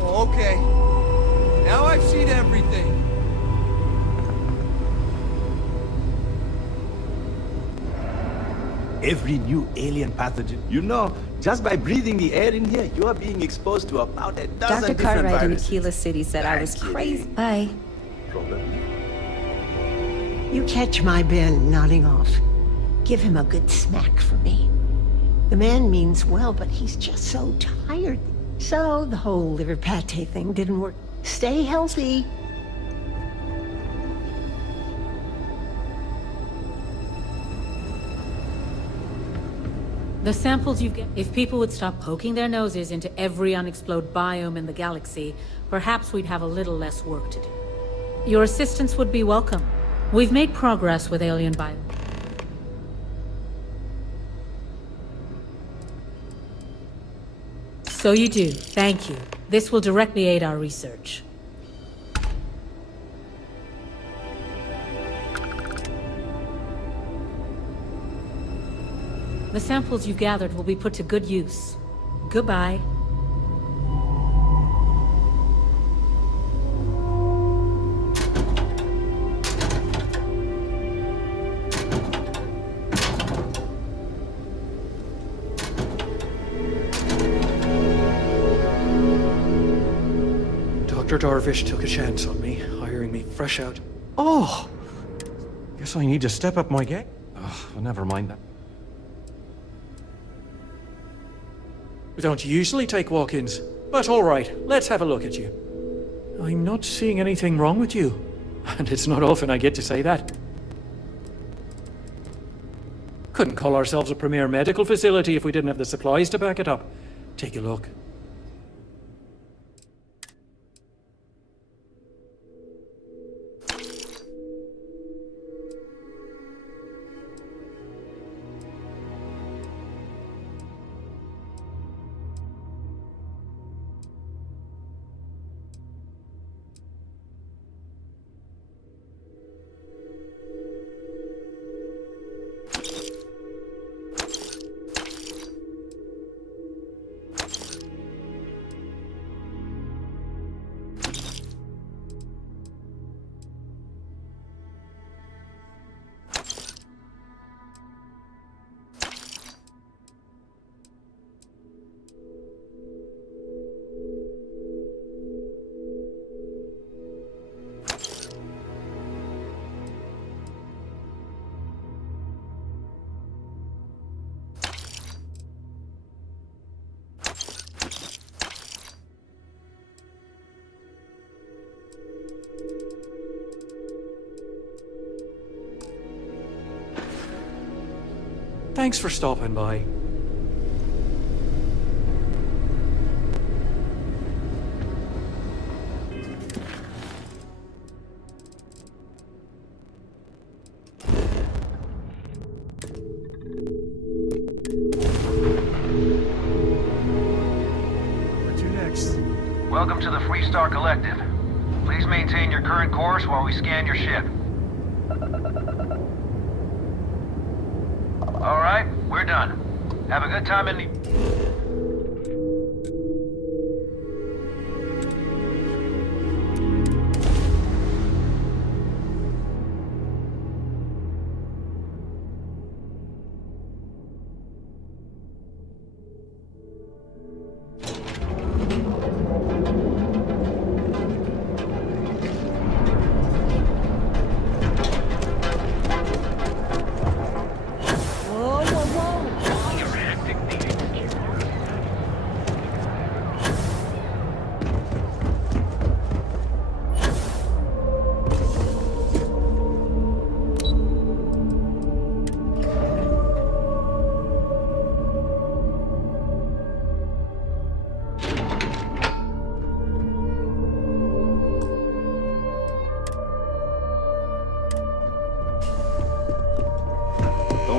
Okay. Now I've seen everything. Every new alien pathogen. You know, just by breathing the air in here, you are being exposed to about a dozen Dr. different Cartwright in viruses. Keeler City said I was crazy. Bye. You catch my Ben nodding off. Give him a good smack for me. The man means well, but he's just so tired. So the whole liver pate thing didn't work. Stay healthy. The samples you get. If people would stop poking their noses into every unexplored biome in the galaxy, perhaps we'd have a little less work to do. Your assistance would be welcome. We've made progress with alien bio. So you do. Thank you. This will directly aid our research. The samples you've gathered will be put to good use. Goodbye. Dr. Darvish took a chance on me, hiring me fresh out. Oh! Guess I need to step up my game. Oh, well, never mind that. We don't usually take walk-ins, but all right, let's have a look at you. I'm not seeing anything wrong with you, and it's not often I get to say that. Couldn't call ourselves a premier medical facility if we didn't have the supplies to back it up. Take a look. Thanks for stopping by. Where to next? Welcome to the Freestar Collective. Please maintain your current course while we scan your ship. All right, we're done. Have a good time in the...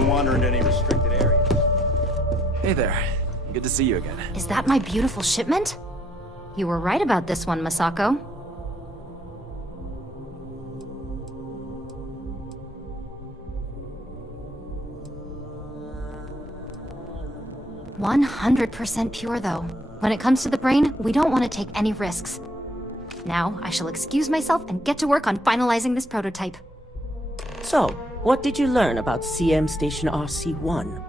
don't wander into any restricted areas. Hey there. Good to see you again. Is that my beautiful shipment? You were right about this one, Masako. "100% pure, though. When it comes to the brain, we don't want to take any risks. Now, I shall excuse myself and get to work on finalizing this prototype." So, what did you learn about CM Station RC-1?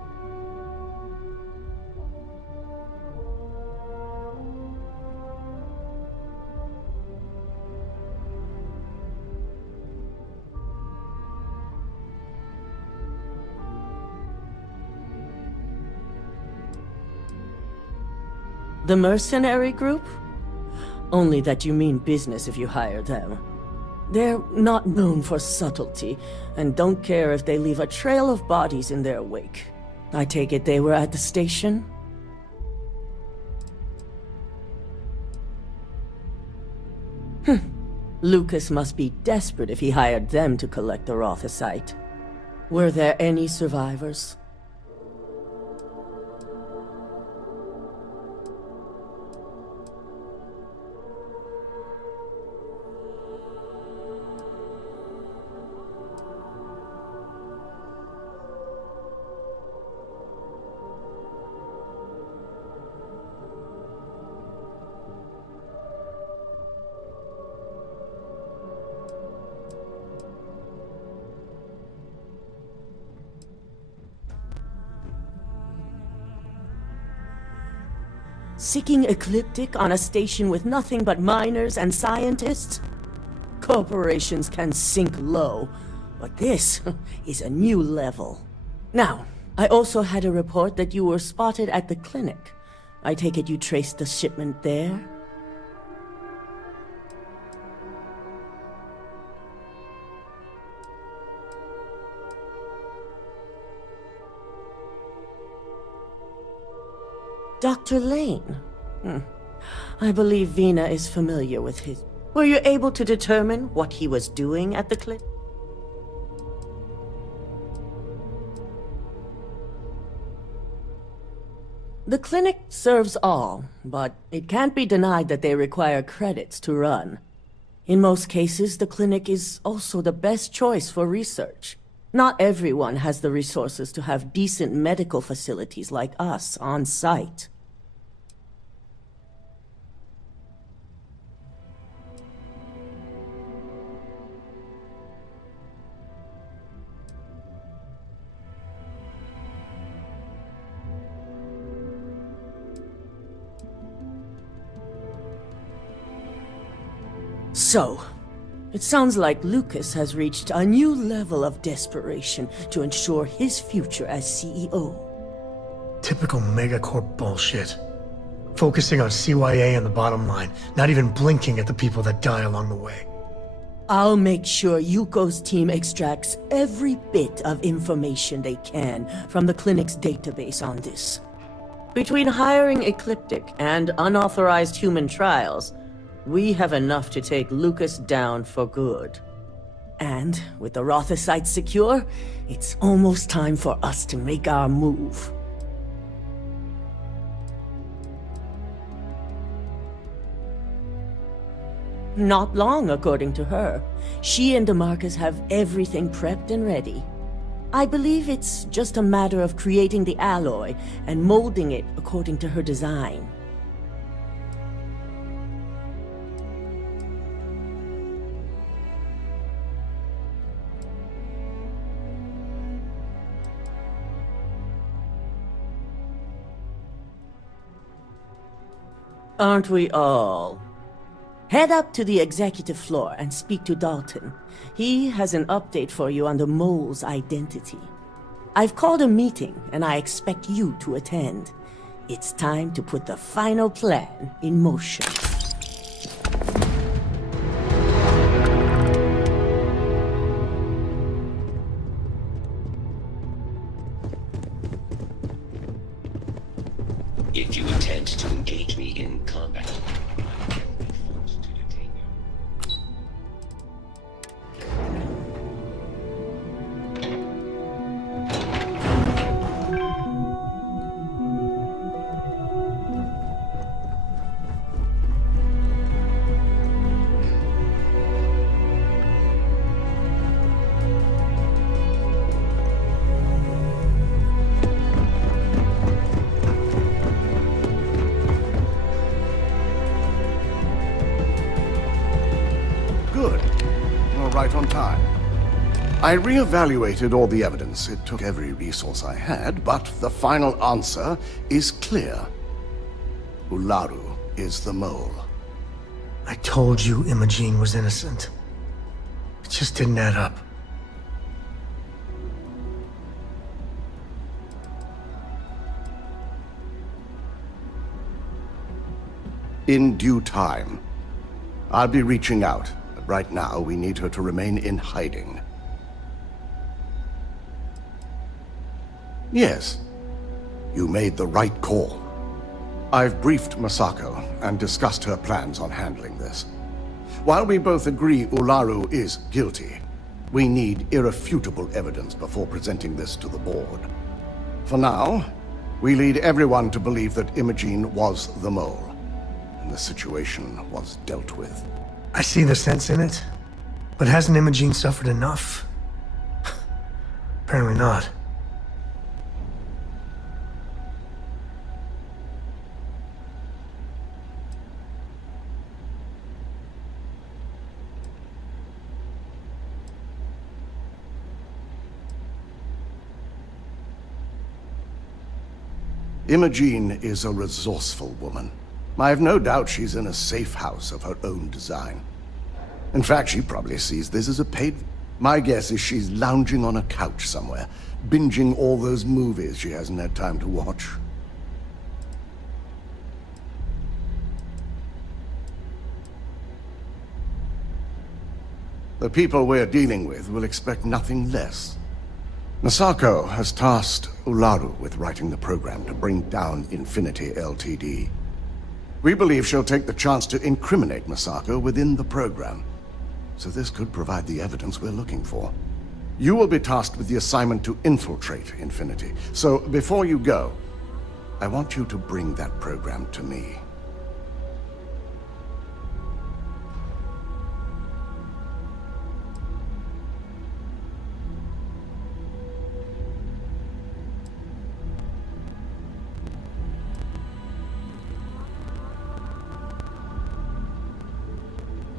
The mercenary group? Only that you mean business if you hire them. They're not known for subtlety, and don't care if they leave a trail of bodies in their wake. I take it they were at the station? Lucas must be desperate if he hired them to collect the Rothicite. Were there any survivors? Seeking Ecliptic on a station with nothing but miners and scientists? Corporations can sink low, but this is a new level. Now, I also had a report that you were spotted at the clinic. I take it you traced the shipment there? Dr. Lane? I believe Vina is familiar with his... Were you able to determine what he was doing at the clinic? The clinic serves all, but it can't be denied that they require credits to run. In most cases, the clinic is also the best choice for research. Not everyone has the resources to have decent medical facilities like us on site. So, it sounds like Lucas has reached a new level of desperation to ensure his future as CEO. Typical megacorp bullshit. Focusing on CYA and the bottom line, not even blinking at the people that die along the way. I'll make sure Yuko's team extracts every bit of information they can from the clinic's database on this. Between hiring Ecliptic and unauthorized human trials, we have enough to take Lucas down for good. And with the Rothicite secure, it's almost time for us to make our move. Not long, according to her. She and DeMarcus have everything prepped and ready. I believe it's just a matter of creating the alloy and molding it according to her design. Aren't we all? Head up to the executive floor and speak to Dalton. He has an update for you on the mole's identity. I've called a meeting, and I expect you to attend. It's time to put the final plan in motion. If you intend to engage me in combat, right on time. I reevaluated all the evidence. It took every resource I had, but the final answer is clear. Ularu is the mole. I told you Imogene was innocent. It just didn't add up. In due time. I'll be reaching out, but right now we need her to remain in hiding. Yes, you made the right call. I've briefed Masako and discussed her plans on handling this. While we both agree Ularu is guilty, we need irrefutable evidence before presenting this to the board. For now, we lead everyone to believe that Imogene was the mole, and the situation was dealt with. I see the sense in it, but hasn't Imogene suffered enough? Apparently not. Imogene is a resourceful woman. I have no doubt she's in a safe house of her own design. In fact, she probably sees this as a paid... My guess is she's lounging on a couch somewhere, binging all those movies she hasn't had time to watch. The people we're dealing with will expect nothing less. Masako has tasked Ularu with writing the program to bring down Infinity Ltd. We believe she'll take the chance to incriminate Masako within the program, so this could provide the evidence we're looking for. You will be tasked with the assignment to infiltrate Infinity, so before you go, I want you to bring that program to me.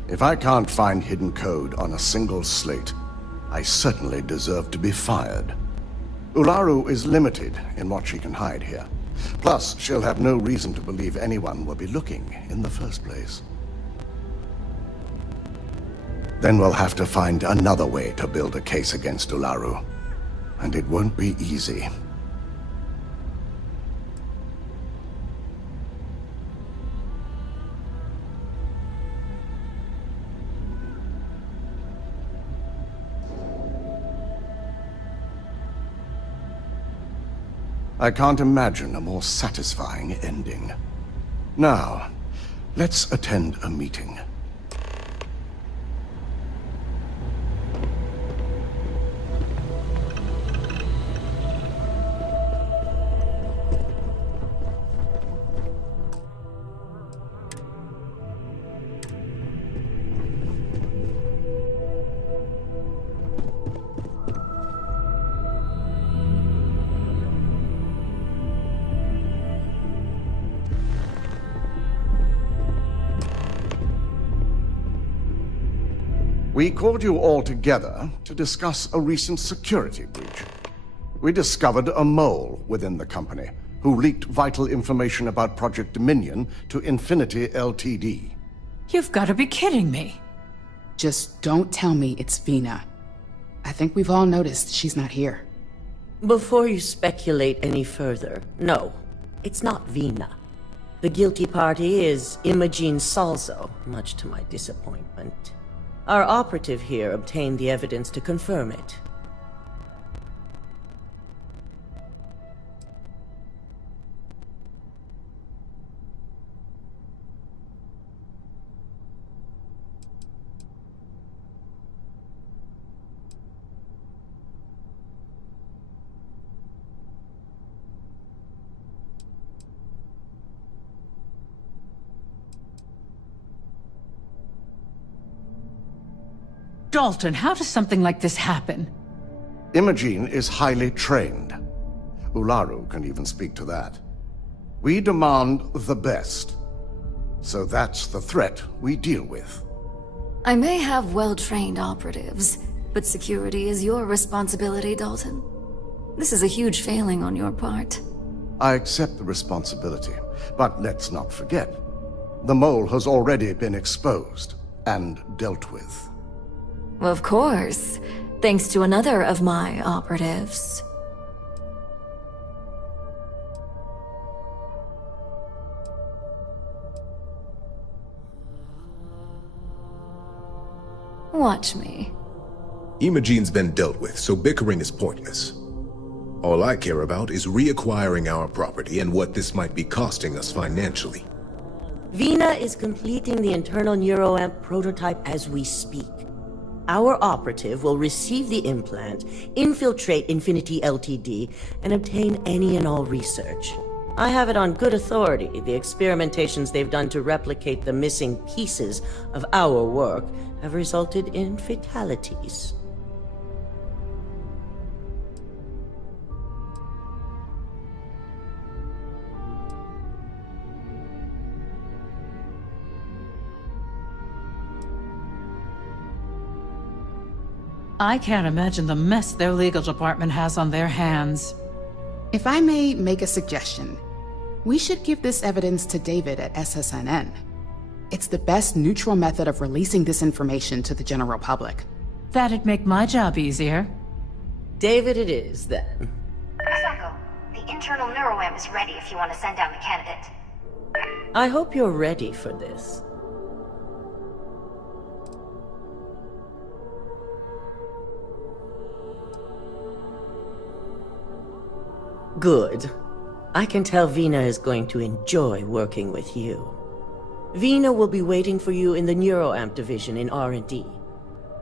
If I can't find hidden code on a single slate, I certainly deserve to be fired. Ularu is limited in what she can hide here. Plus, she'll have no reason to believe anyone will be looking in the first place. Then we'll have to find another way to build a case against Ularu. And it won't be easy. I can't imagine a more satisfying ending. Now, let's attend a meeting. We called you all together to discuss a recent security breach. We discovered a mole within the company who leaked vital information about Project Dominion to Infinity Ltd. You've got to be kidding me. Just don't tell me it's Vina. I think we've all noticed she's not here. Before you speculate any further, no, it's not Vina. The guilty party is Imogene Salzo, much to my disappointment. Our operative here obtained the evidence to confirm it. Dalton, how does something like this happen? Imogene is highly trained. Ularu can even speak to that. We demand the best. So that's the threat we deal with. I may have well-trained operatives, but security is your responsibility, Dalton. This is a huge failing on your part. I accept the responsibility, but let's not forget, the mole has already been exposed and dealt with. Of course, thanks to another of my operatives. Watch me. Imogene's been dealt with, so bickering is pointless. All I care about is reacquiring our property and what this might be costing us financially. Vina is completing the internal neuroamp prototype as we speak. Our operative will receive the implant, infiltrate Infinity Ltd, and obtain any and all research. I have it on good authority. The experimentations they've done to replicate the missing pieces of our work have resulted in fatalities. I can't imagine the mess their legal department has on their hands. If I may make a suggestion, we should give this evidence to David at SSNN. It's the best neutral method of releasing this information to the general public. That'd make my job easier. David it is, then. Masako, the internal neuroamp is ready if you want to send down the candidate. I hope you're ready for this. Good. I can tell Vina is going to enjoy working with you. Vina will be waiting for you in the neuroamp division in R&D.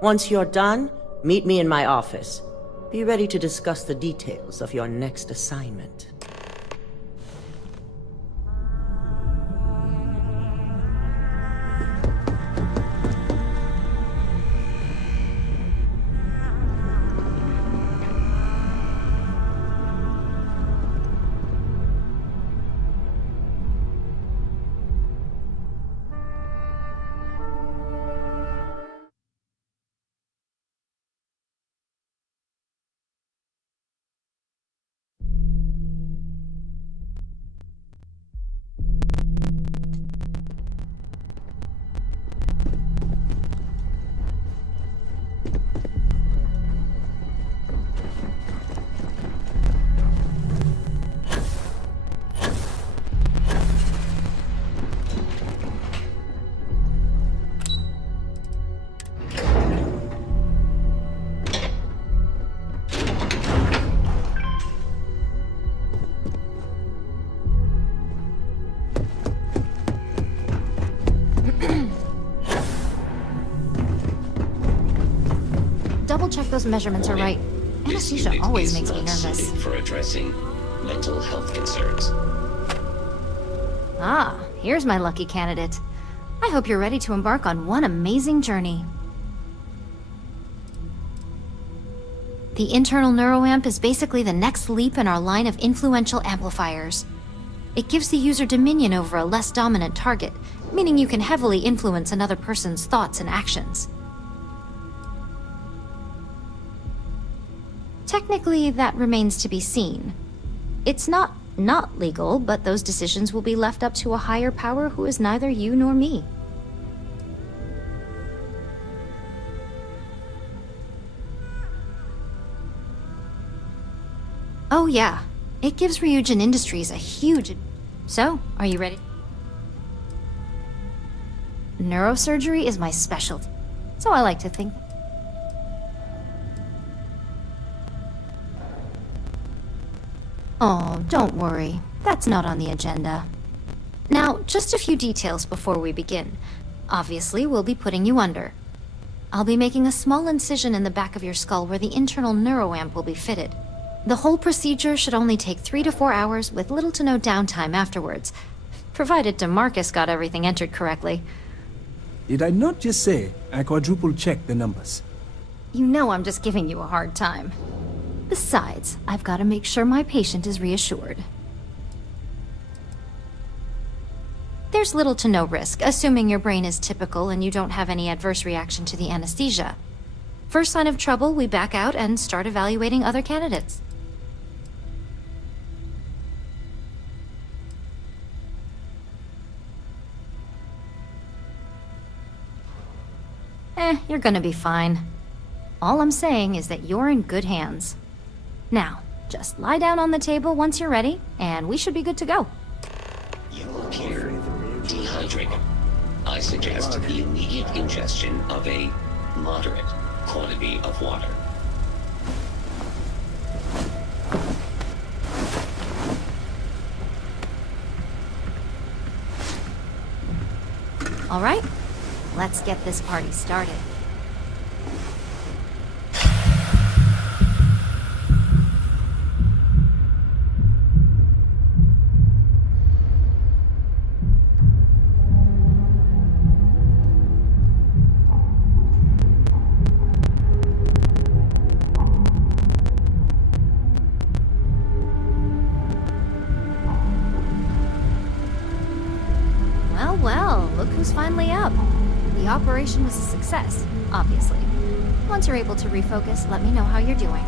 Once you're done, meet me in my office. Be ready to discuss the details of your next assignment. Double-check those measurements are right. Anesthesia always makes me nervous. For addressing mental health concerns. Ah, here's my lucky candidate. I hope you're ready to embark on one amazing journey. The internal neuroamp is basically the next leap in our line of influential amplifiers. It gives the user dominion over a less dominant target, meaning you can heavily influence another person's thoughts and actions. Technically, that remains to be seen. It's not legal, but those decisions will be left up to a higher power who is neither you nor me. Oh yeah, it gives Ryujin Industries a huge... So, are you ready? Neurosurgery is my specialty, so I like to think... Oh, don't worry. That's not on the agenda. Now, just a few details before we begin. Obviously, we'll be putting you under. I'll be making a small incision in the back of your skull where the internal neuroamp will be fitted. The whole procedure should only take 3 to 4 hours with little to no downtime afterwards, provided DeMarcus got everything entered correctly. Did I not just say I quadruple-checked the numbers? You know I'm just giving you a hard time. Besides, I've got to make sure my patient is reassured. There's little to no risk, assuming your brain is typical and you don't have any adverse reaction to the anesthesia. First sign of trouble, we back out and start evaluating other candidates. You're gonna be fine. All I'm saying is that you're in good hands. Now, just lie down on the table once you're ready, and we should be good to go. You appear dehydrated. I suggest the immediate ingestion of a moderate quantity of water. All right, let's get this party started. Well, look who's finally up. The operation was a success, obviously. Once you're able to refocus, let me know how you're doing.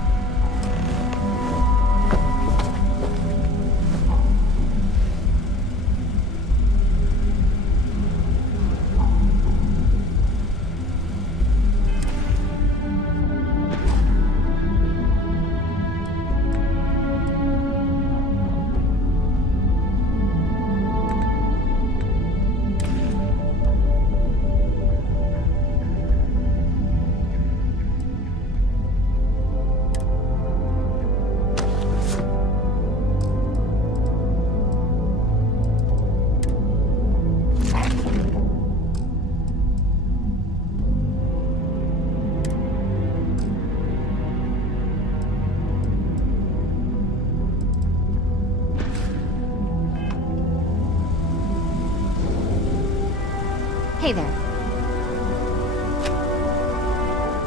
Hey there.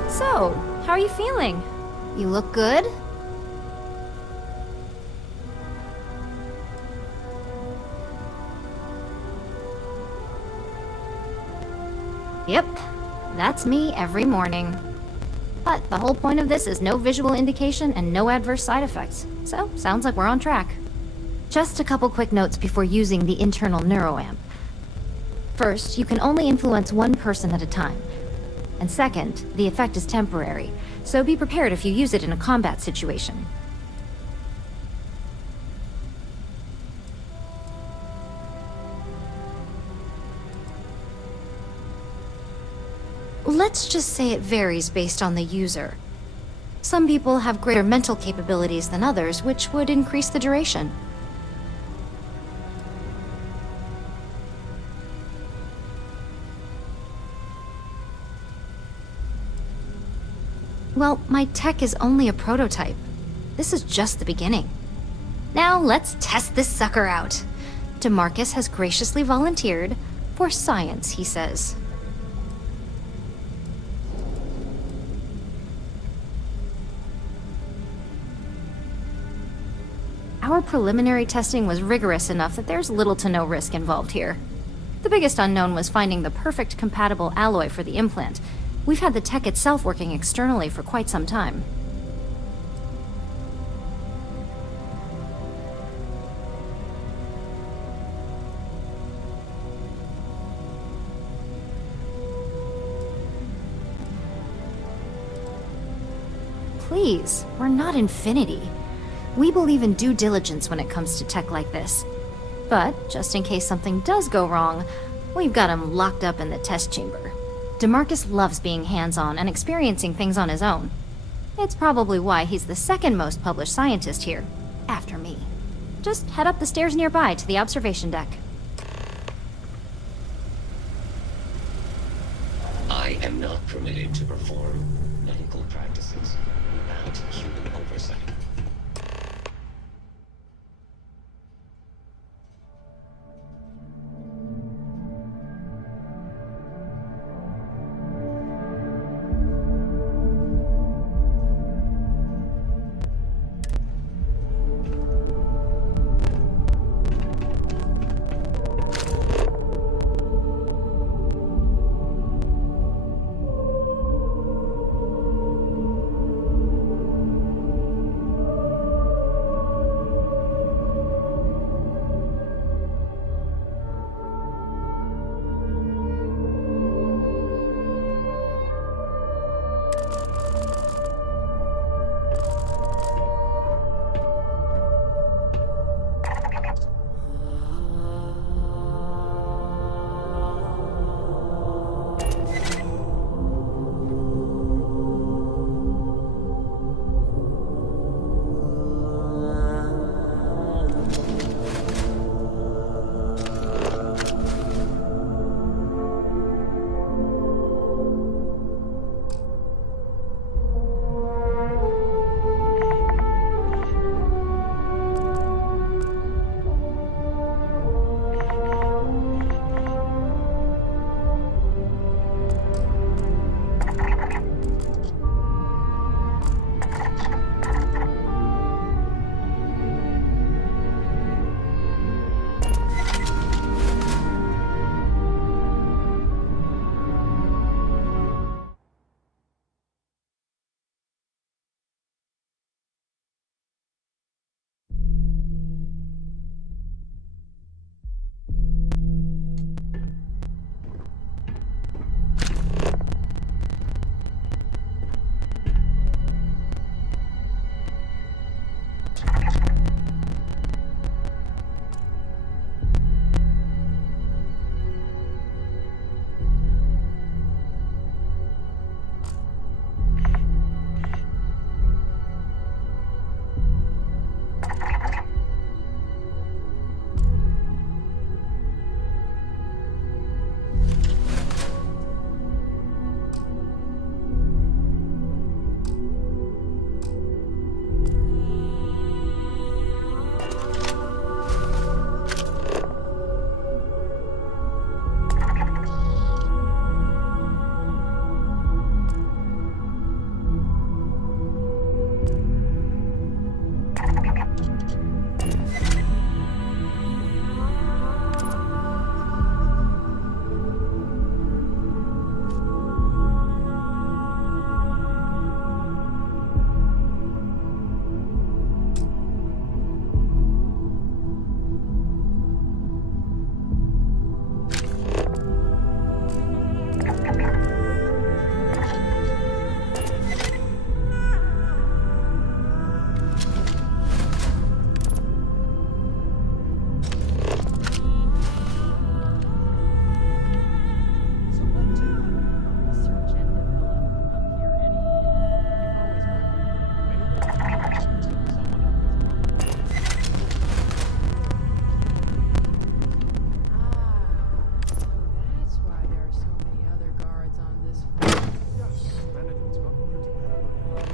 So, how are you feeling? You look good? Yep, that's me every morning. But the whole point of this is no visual indication and no adverse side effects. So, sounds like we're on track. Just a couple quick notes before using the internal neuroamp. First, you can only influence one person at a time. And second, the effect is temporary, so be prepared if you use it in a combat situation. Let's just say it varies based on the user. Some people have greater mental capabilities than others, which would increase the duration. Well, my tech is only a prototype. This is just the beginning. Now let's test this sucker out. DeMarcus has graciously volunteered for science, he says. Our preliminary testing was rigorous enough that there's little to no risk involved here. The biggest unknown was finding the perfect compatible alloy for the implant. We've had the tech itself working externally for quite some time. Please, we're not Infinity. We believe in due diligence when it comes to tech like this. But, just in case something does go wrong, we've got him locked up in the test chamber. DeMarcus loves being hands-on and experiencing things on his own. It's probably why he's the second most published scientist here, after me. Just head up the stairs nearby to the observation deck. I am not permitted to perform medical practices without human oversight.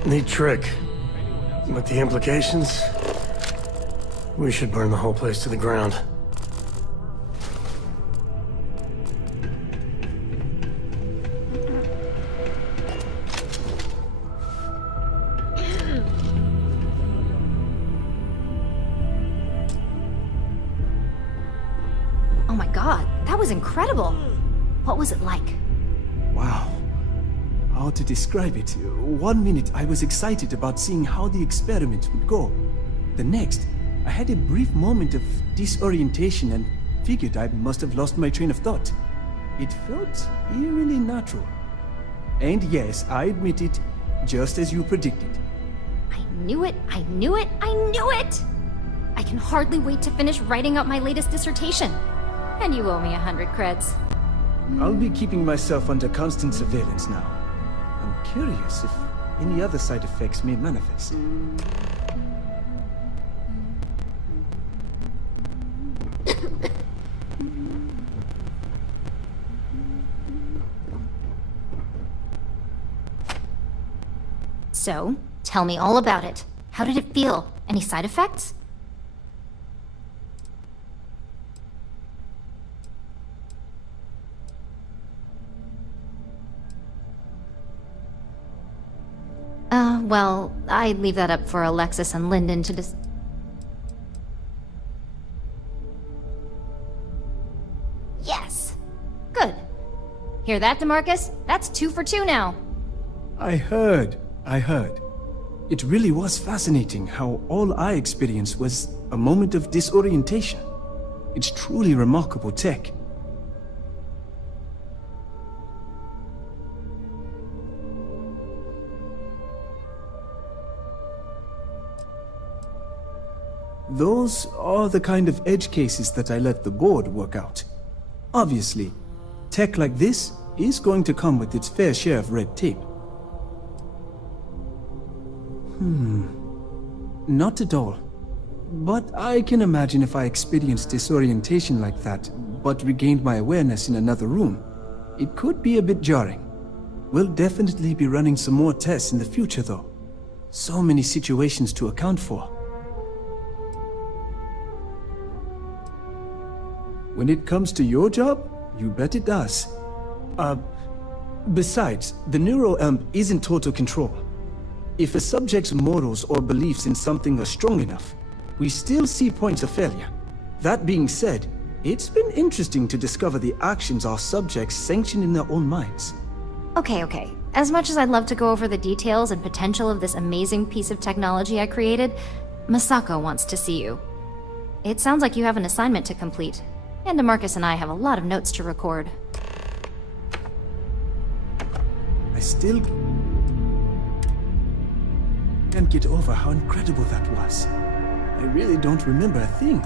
Neat trick. But the implications? We should burn the whole place to the ground. Oh my god, that was incredible. What was it like? Wow. How to describe it? 1 minute I was excited about seeing how the experiment would go. The next, I had a brief moment of disorientation and figured I must have lost my train of thought. It felt eerily natural. And yes, I admit it, just as you predicted. I knew it, I knew it, I knew it! I can hardly wait to finish writing up my latest dissertation. And you owe me 100 creds. I'll be keeping myself under constant surveillance now. I'm curious if any other side effects may manifest. So, tell me all about it. How did it feel? Any side effects? Well, I'd leave that up for Alexis and Lyndon to Yes! Good. Hear that, DeMarcus? That's 2 for 2 now. I heard. It really was fascinating how all I experienced was a moment of disorientation. It's truly remarkable tech. Those are the kind of edge cases that I let the board work out. Obviously, tech like this is going to come with its fair share of red tape. Not at all. But I can imagine if I experienced disorientation like that, but regained my awareness in another room, it could be a bit jarring. We'll definitely be running some more tests in the future though. So many situations to account for. When it comes to your job, you bet it does. Besides, the neural amp isn't total control. If a subject's morals or beliefs in something are strong enough, we still see points of failure. That being said, it's been interesting to discover the actions our subjects sanction in their own minds. Okay. As much as I'd love to go over the details and potential of this amazing piece of technology I created, Masako wants to see you. It sounds like you have an assignment to complete. And DeMarcus and I have a lot of notes to record. I still can't get over how incredible that was. I really don't remember a thing.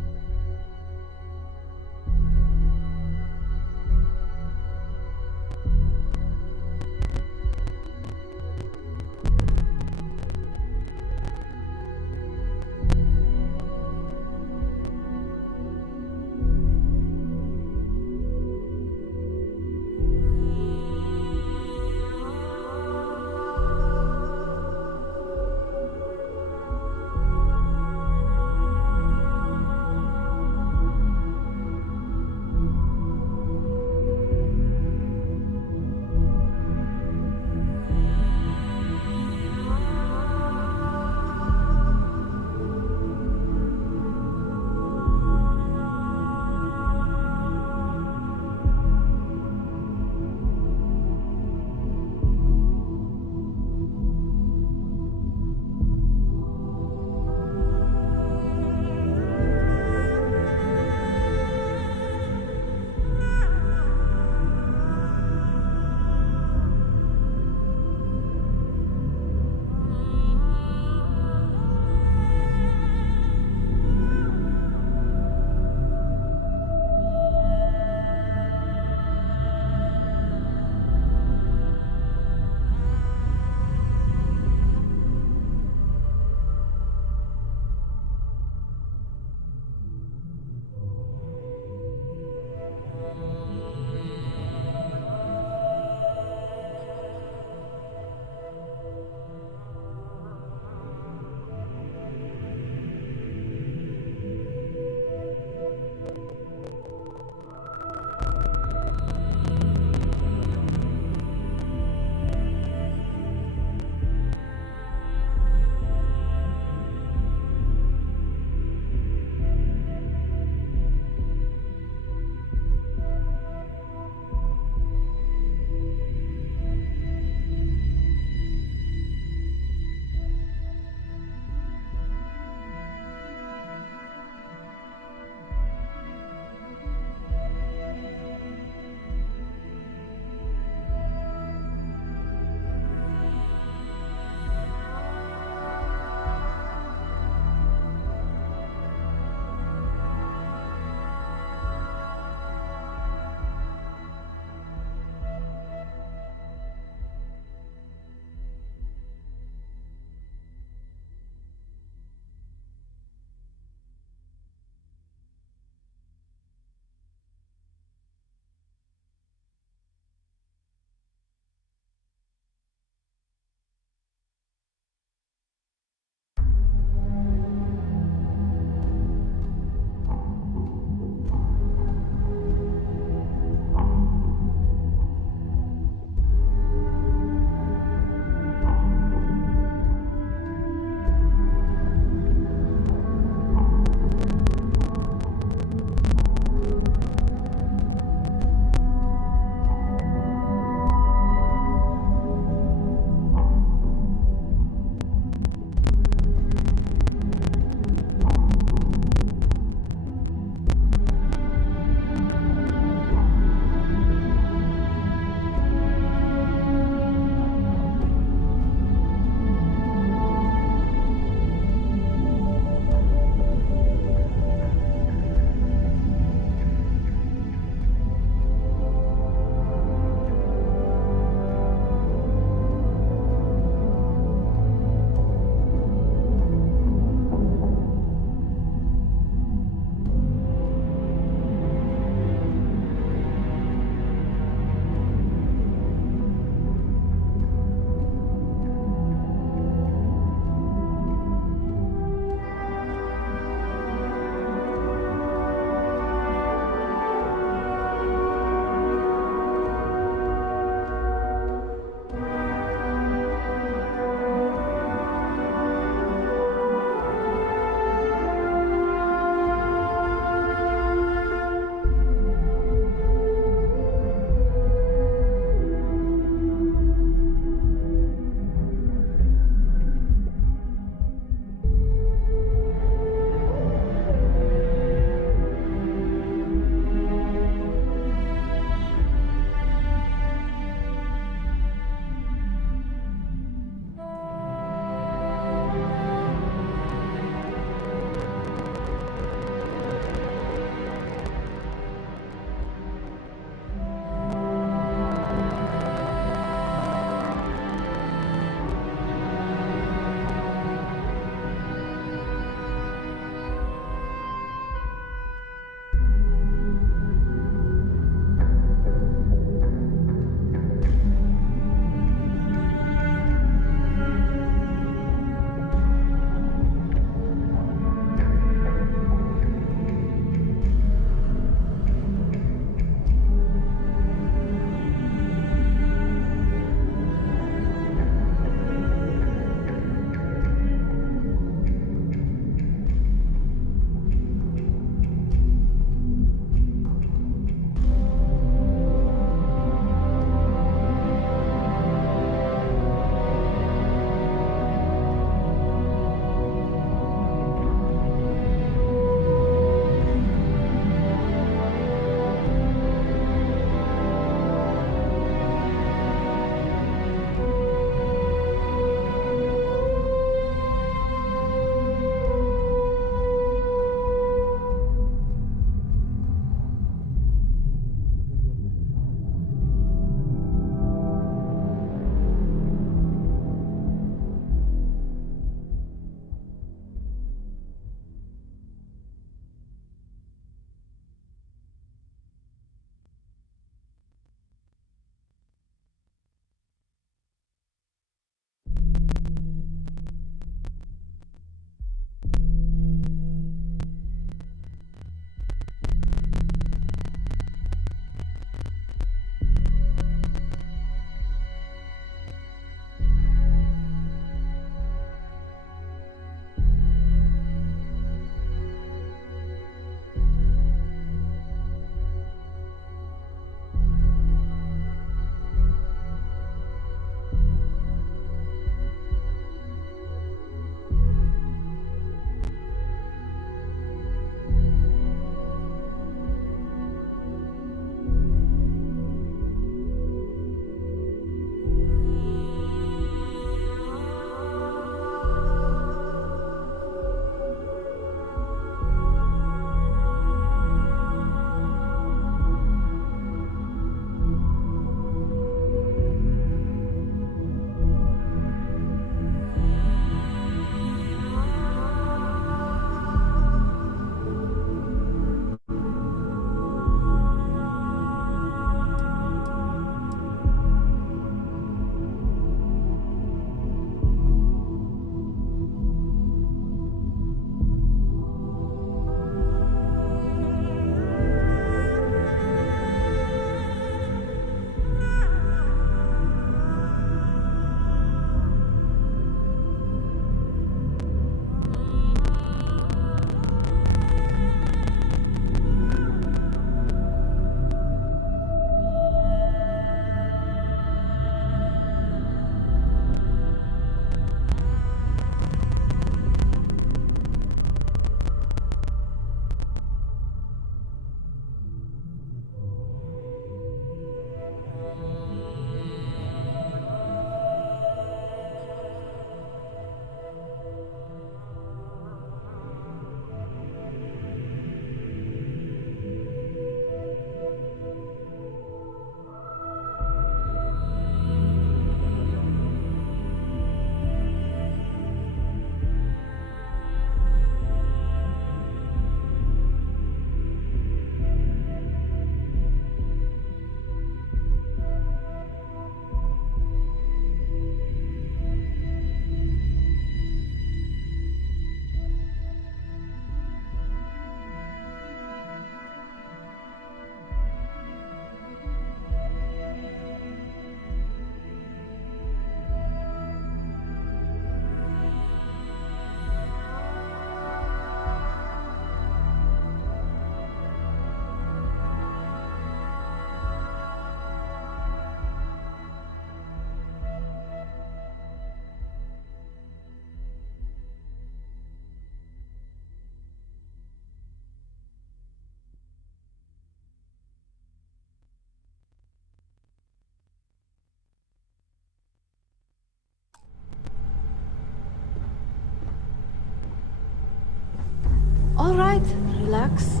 All right, relax.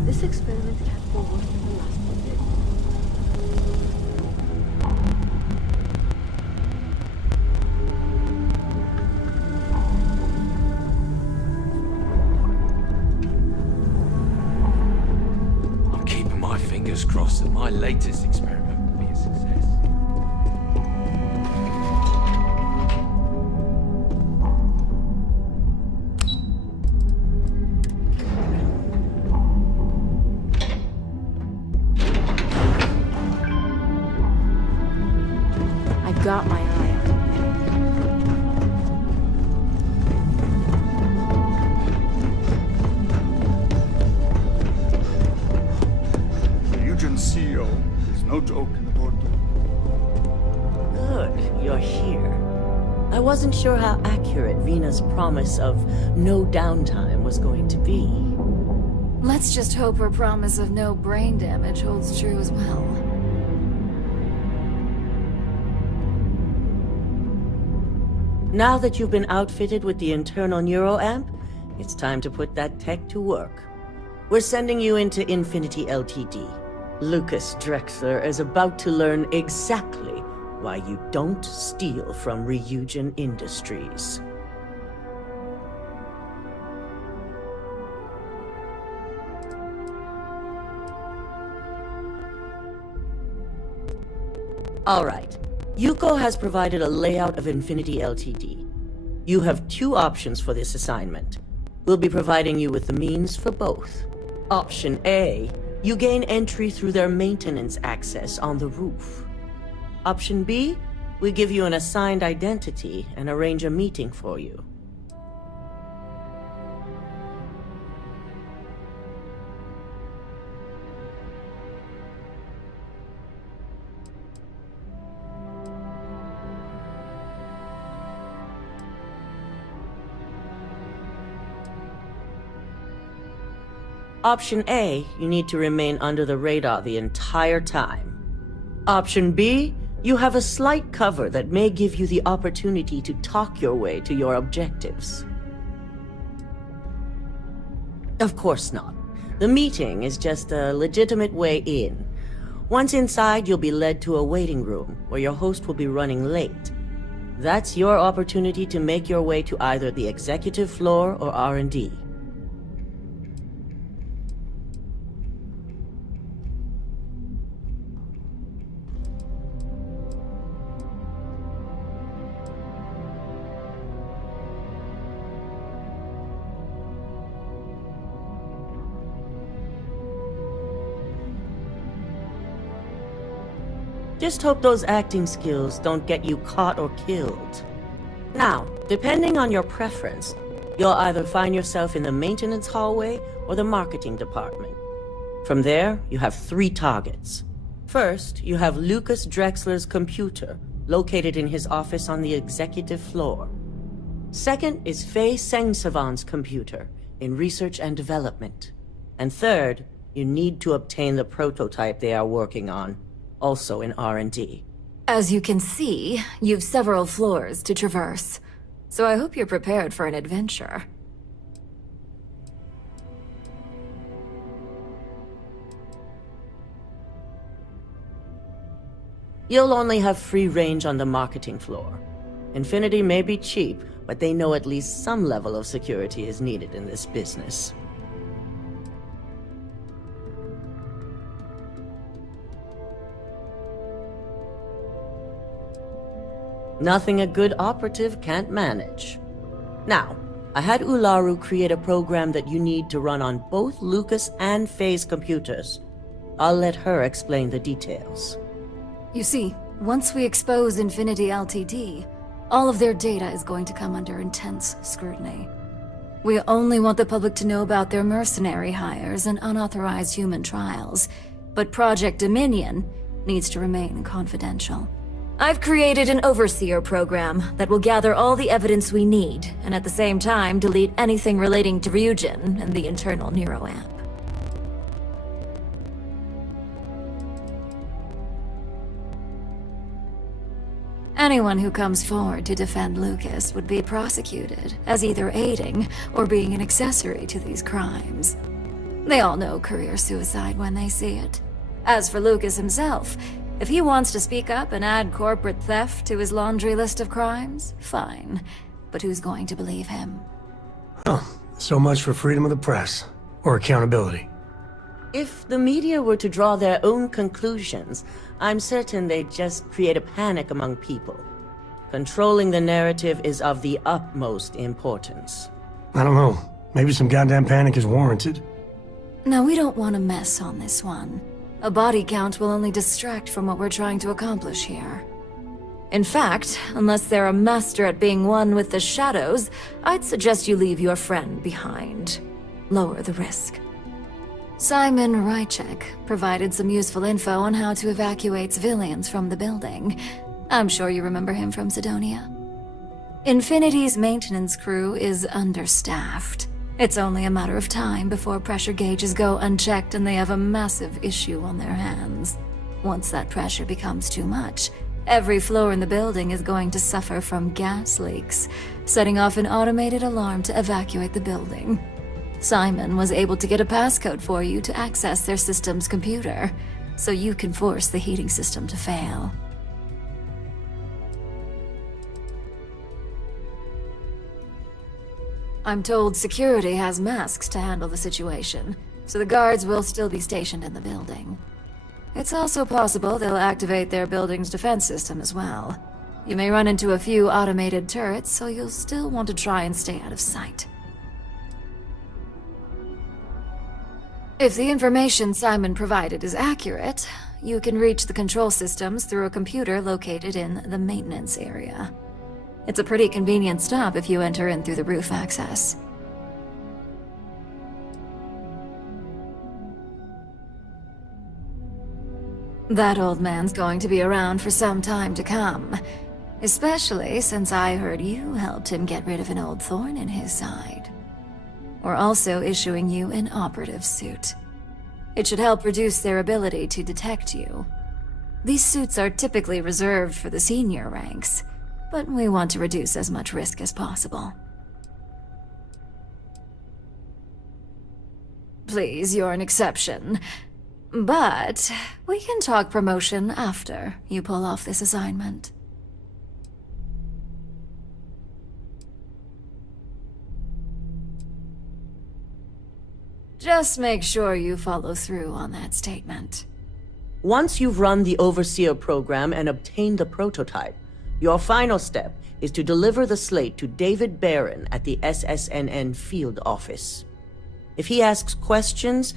This experiment can't go worse than the last one did. I'm keeping my fingers crossed that my latest experiment will be a success. I've got my eye on Ryujin's CEO is no joke in the boardroom. Good, you're here. I wasn't sure how accurate Vina's promise of no downtime was going to be. Let's just hope her promise of no brain damage holds true as well. Now that you've been outfitted with the internal neuroamp, it's time to put that tech to work. We're sending you into Infinity LTD. Lucas Drexler is about to learn exactly why you don't steal from Ryujin Industries. All right. Yuko has provided a layout of Infinity LTD. You have two options for this assignment. We'll be providing you with the means for both. Option A, you gain entry through their maintenance access on the roof. Option B, we give you an assigned identity and arrange a meeting for you. Option A, you need to remain under the radar the entire time. Option B, you have a slight cover that may give you the opportunity to talk your way to your objectives. Of course not. The meeting is just a legitimate way in. Once inside, you'll be led to a waiting room where your host will be running late. That's your opportunity to make your way to either the executive floor or R&D. Just hope those acting skills don't get you caught or killed. Now, depending on your preference, you'll either find yourself in the maintenance hallway or the marketing department. From there, you have 3 targets. First, you have Lucas Drexler's computer, located in his office on the executive floor. Second is Faye Sengsavan's computer, in research and development. And third, you need to obtain the prototype they are working on, also in R&D. As you can see, you've several floors to traverse, so I hope you're prepared for an adventure. You'll only have free range on the marketing floor. Infinity may be cheap, but they know at least some level of security is needed in this business. Nothing a good operative can't manage. Now, I had Ularu create a program that you need to run on both Lucas and Faye's computers. I'll let her explain the details. You see, once we expose Infinity Ltd, all of their data is going to come under intense scrutiny. We only want the public to know about their mercenary hires and unauthorized human trials, but Project Dominion needs to remain confidential. I've created an overseer program that will gather all the evidence we need, and at the same time delete anything relating to Ryujin and the internal neuroamp. Anyone who comes forward to defend Lucas would be prosecuted as either aiding or being an accessory to these crimes. They all know career suicide when they see it. As for Lucas himself, if he wants to speak up and add corporate theft to his laundry list of crimes, fine. But who's going to believe him? Oh, so much for freedom of the press. Or accountability. If the media were to draw their own conclusions, I'm certain they'd just create a panic among people. Controlling the narrative is of the utmost importance. I don't know. Maybe some goddamn panic is warranted. No, we don't want to mess on this one. A body count will only distract from what we're trying to accomplish here. In fact, unless they're a master at being one with the shadows, I'd suggest you leave your friend behind. Lower the risk. Simon Rychek provided some useful info on how to evacuate civilians from the building. I'm sure you remember him from Sidonia. Infinity's maintenance crew is understaffed. It's only a matter of time before pressure gauges go unchecked and they have a massive issue on their hands. Once that pressure becomes too much, every floor in the building is going to suffer from gas leaks, setting off an automated alarm to evacuate the building. Simon was able to get a passcode for you to access their system's computer, so you can force the heating system to fail. I'm told security has masks to handle the situation, so the guards will still be stationed in the building. It's also possible they'll activate their building's defense system as well. You may run into a few automated turrets, so you'll still want to try and stay out of sight. If the information Simon provided is accurate, you can reach the control systems through a computer located in the maintenance area. It's a pretty convenient stop if you enter in through the roof access. That old man's going to be around for some time to come, especially since I heard you helped him get rid of an old thorn in his side. We're also issuing you an operative suit. It should help reduce their ability to detect you. These suits are typically reserved for the senior ranks, but we want to reduce as much risk as possible. Please, you're an exception. But we can talk promotion after you pull off this assignment. Just make sure you follow through on that statement. Once you've run the Overseer program and obtained the prototype, your final step is to deliver the slate to David Barron at the SSNN field office. If he asks questions,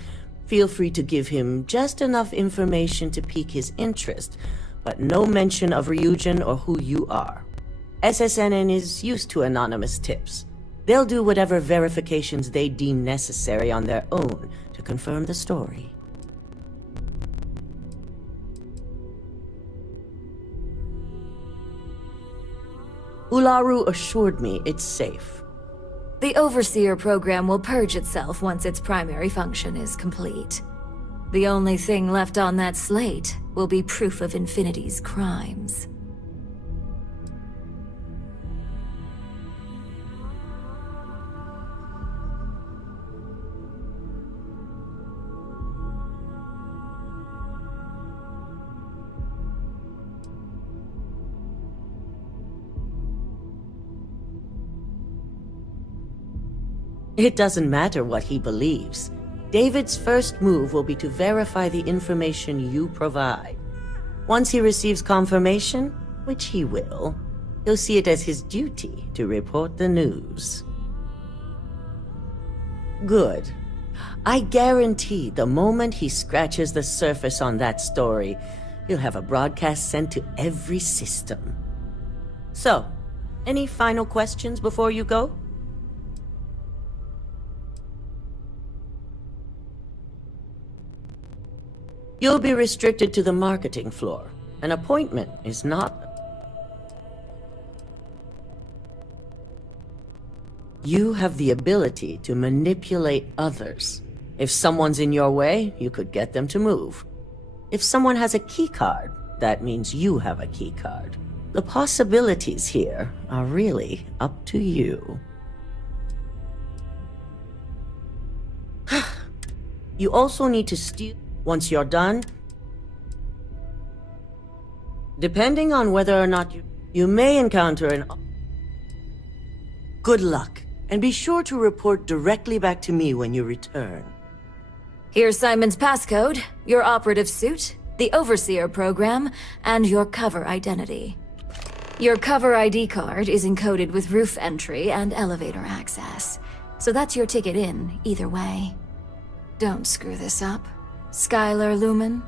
feel free to give him just enough information to pique his interest, but no mention of Ryujin or who you are. SSNN is used to anonymous tips. They'll do whatever verifications they deem necessary on their own to confirm the story. Ularu assured me it's safe. The Overseer program will purge itself once its primary function is complete. The only thing left on that slate will be proof of Infinity's crimes. It doesn't matter what he believes. David's first move will be to verify the information you provide. Once he receives confirmation, which he will, he'll see it as his duty to report the news. Good. I guarantee the moment he scratches the surface on that story, he'll have a broadcast sent to every system. So, any final questions before you go? You'll be restricted to the marketing floor. An appointment is not... You have the ability to manipulate others. If someone's in your way, you could get them to move. If someone has a keycard, that means you have a keycard. The possibilities here are really up to you. You also need to steal. Once you're done, depending on whether or not you may encounter an... Good luck, and be sure to report directly back to me when you return. Here's Simon's passcode, your operative suit, the Overseer program, and your cover identity. Your cover ID card is encoded with roof entry and elevator access, so that's your ticket in, either way. Don't screw this up, Skylar Lumen.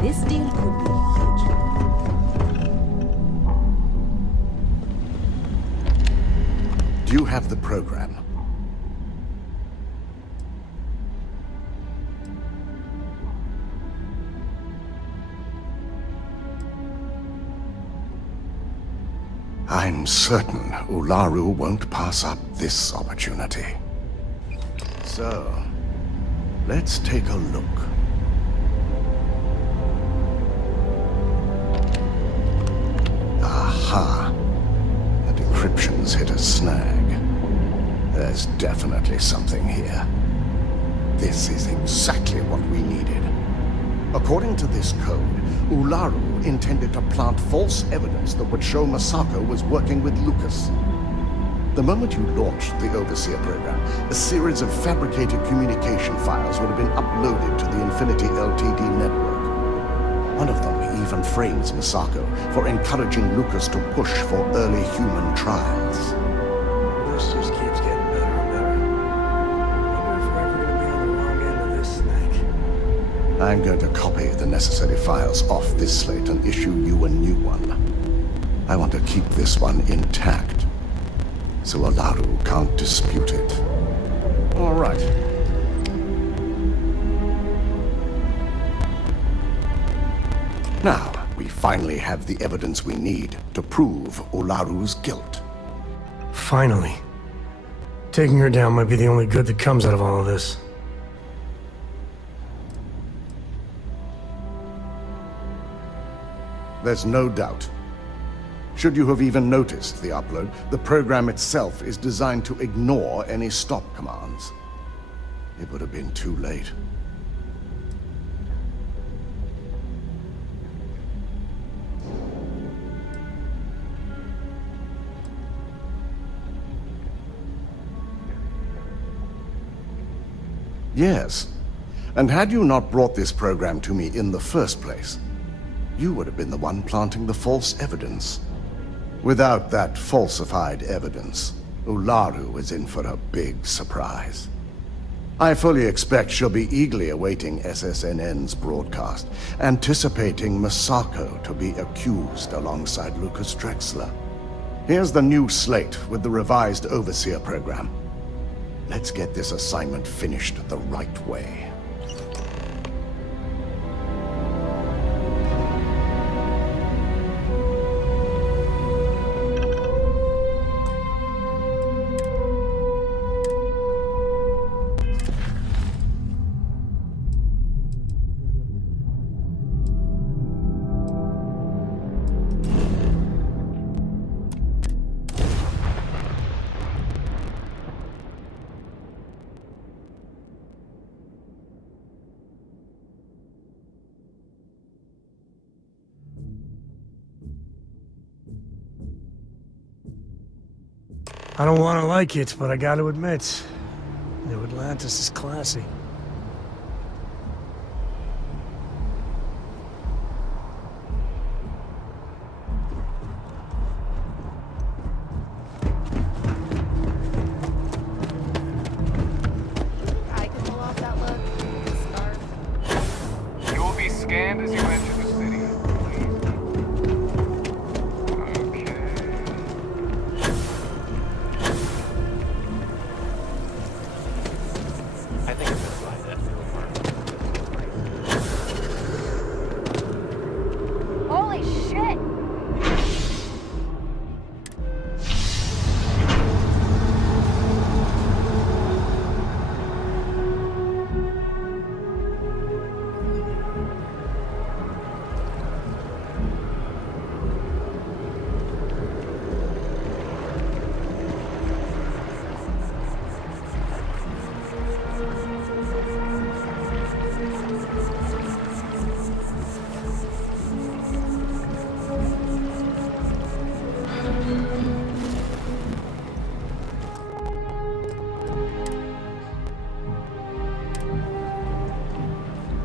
This deal could be huge. Do you have the program? I'm certain Ularu won't pass up this opportunity. So, let's take a look. Aha! The decryption's hit a snag. There's definitely something here. This is exactly what we needed. According to this code, Ularu intended to plant false evidence that would show Masako was working with Lucas. The moment you launched the Overseer program, a series of fabricated communication files would have been uploaded to the Infinity Ltd network. One of them even frames Masako for encouraging Lucas to push for early human trials. This just keeps getting better and better. Wonder if we're ever going to be on the wrong end of this snake. I'm going to copy the necessary files off this slate and issue you a new one. I want to keep this one intact, so Ularu can't dispute it. All right. Now, we finally have the evidence we need to prove Ularu's guilt. Finally. Taking her down might be the only good that comes out of all of this. There's no doubt. Should you have even noticed the upload, the program itself is designed to ignore any stop commands. It would have been too late. Yes, and had you not brought this program to me in the first place, you would have been the one planting the false evidence. Without that falsified evidence, Ularu is in for a big surprise. I fully expect she'll be eagerly awaiting SSNN's broadcast, anticipating Masako to be accused alongside Lucas Drexler. Here's the new slate with the revised Overseer program. Let's get this assignment finished the right way. I don't want to like it, but I got to admit, New Atlantis is classy. I think I'm gonna buy that new apartment. Holy shit!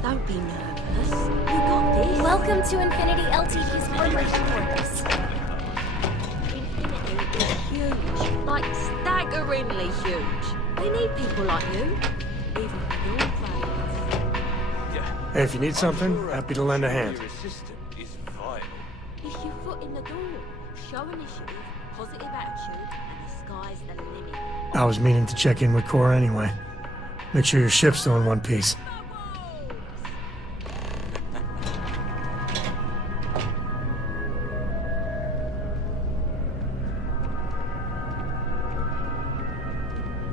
Don't be nervous. You got this. Welcome to Infinity Ltd's corporate headquarters. Infinity is huge. Like, staggeringly huge. They need people like you. Even for your plans. Hey, if you need something, happy to lend a hand. Your assistant is vital. It's your foot in the door. Show initiative, positive attitude, and the sky's the limit. I was meaning to check in with Cora anyway. Make sure your ship's still in one piece.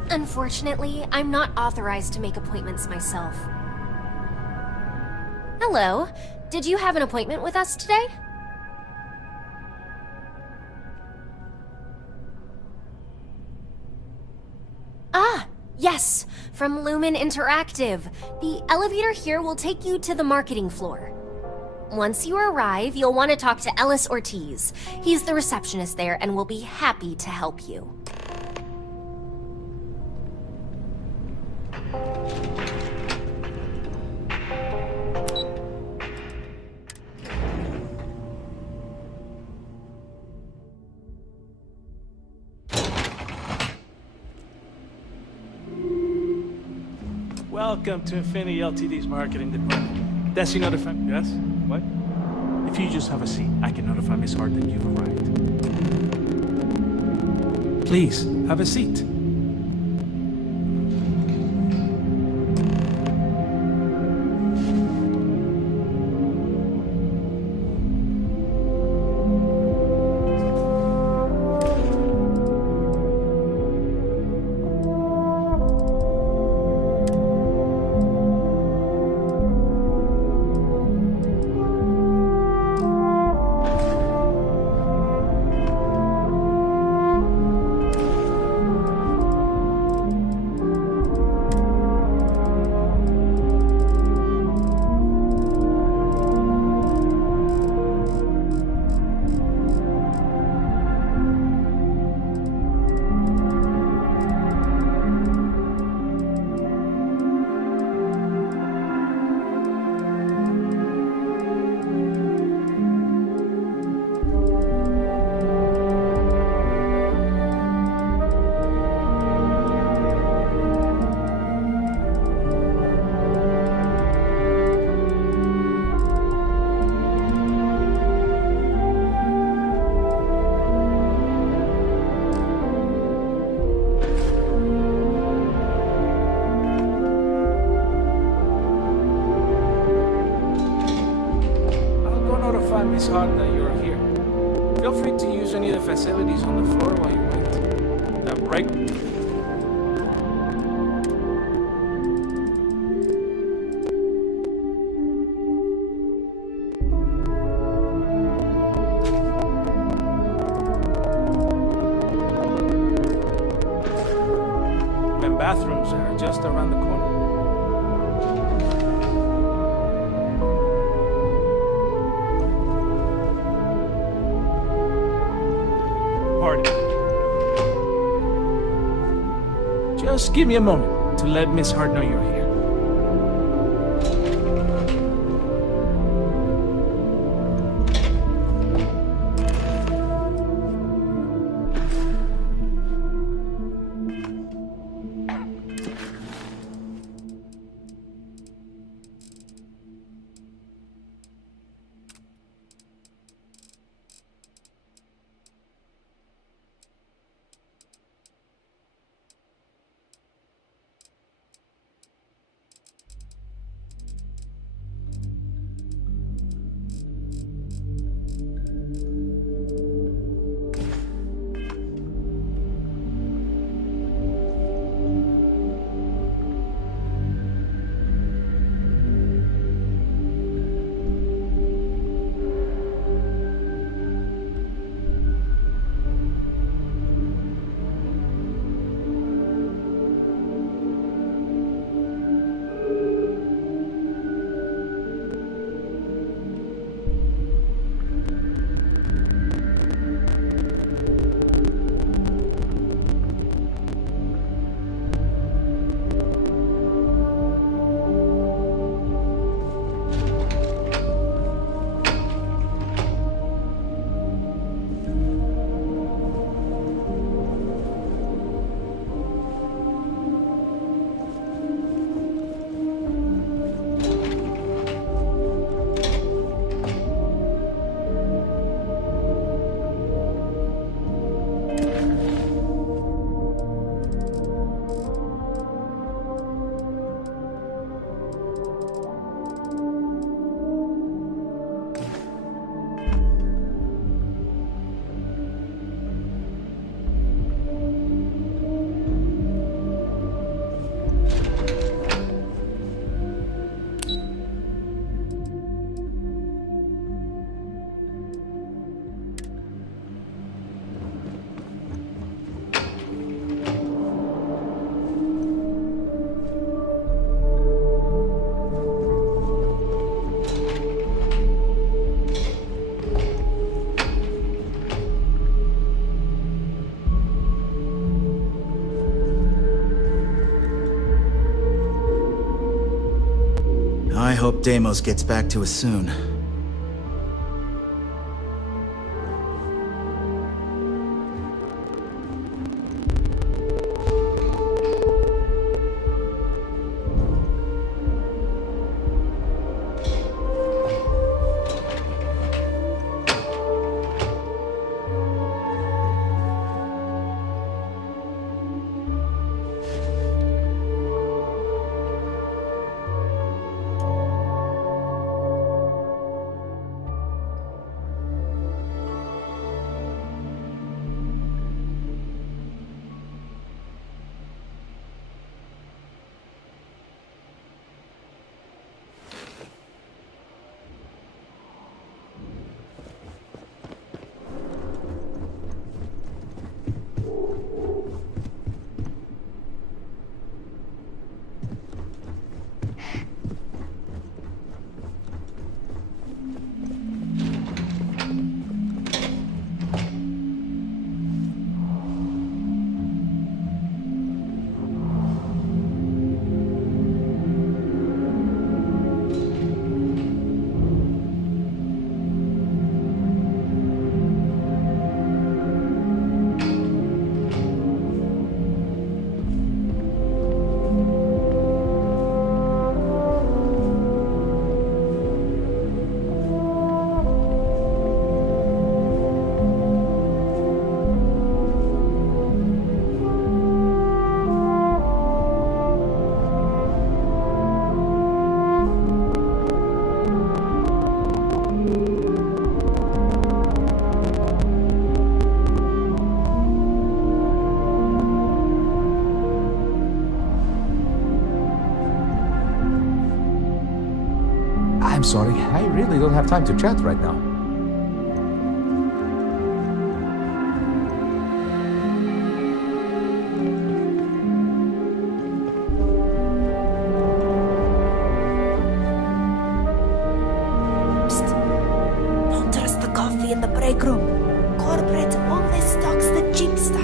Unfortunately, I'm not authorized to make appointments myself. Hello. Did you have an appointment with us today? Ah, yes, from Lumen Interactive. The elevator here will take you to the marketing floor. Once you arrive, you'll want to talk to Ellis Ortiz. He's the receptionist there and will be happy to help you. Welcome to Infinity Ltd's marketing department. Desi, notify. Yes? What? If you just have a seat, I can notify Miss Hart that you've arrived. Please, have a seat. Miss Hart that you're here. Feel free to use any of the facilities on the floor while you wait. The break. And bathrooms are just around the corner. Just give me a moment to let Miss Hart know you're here. I hope Deimos gets back to us soon. I'm sorry, I really don't have time to chat right now. Don't trust the coffee in the break room. Corporate only stocks the cheap stuff.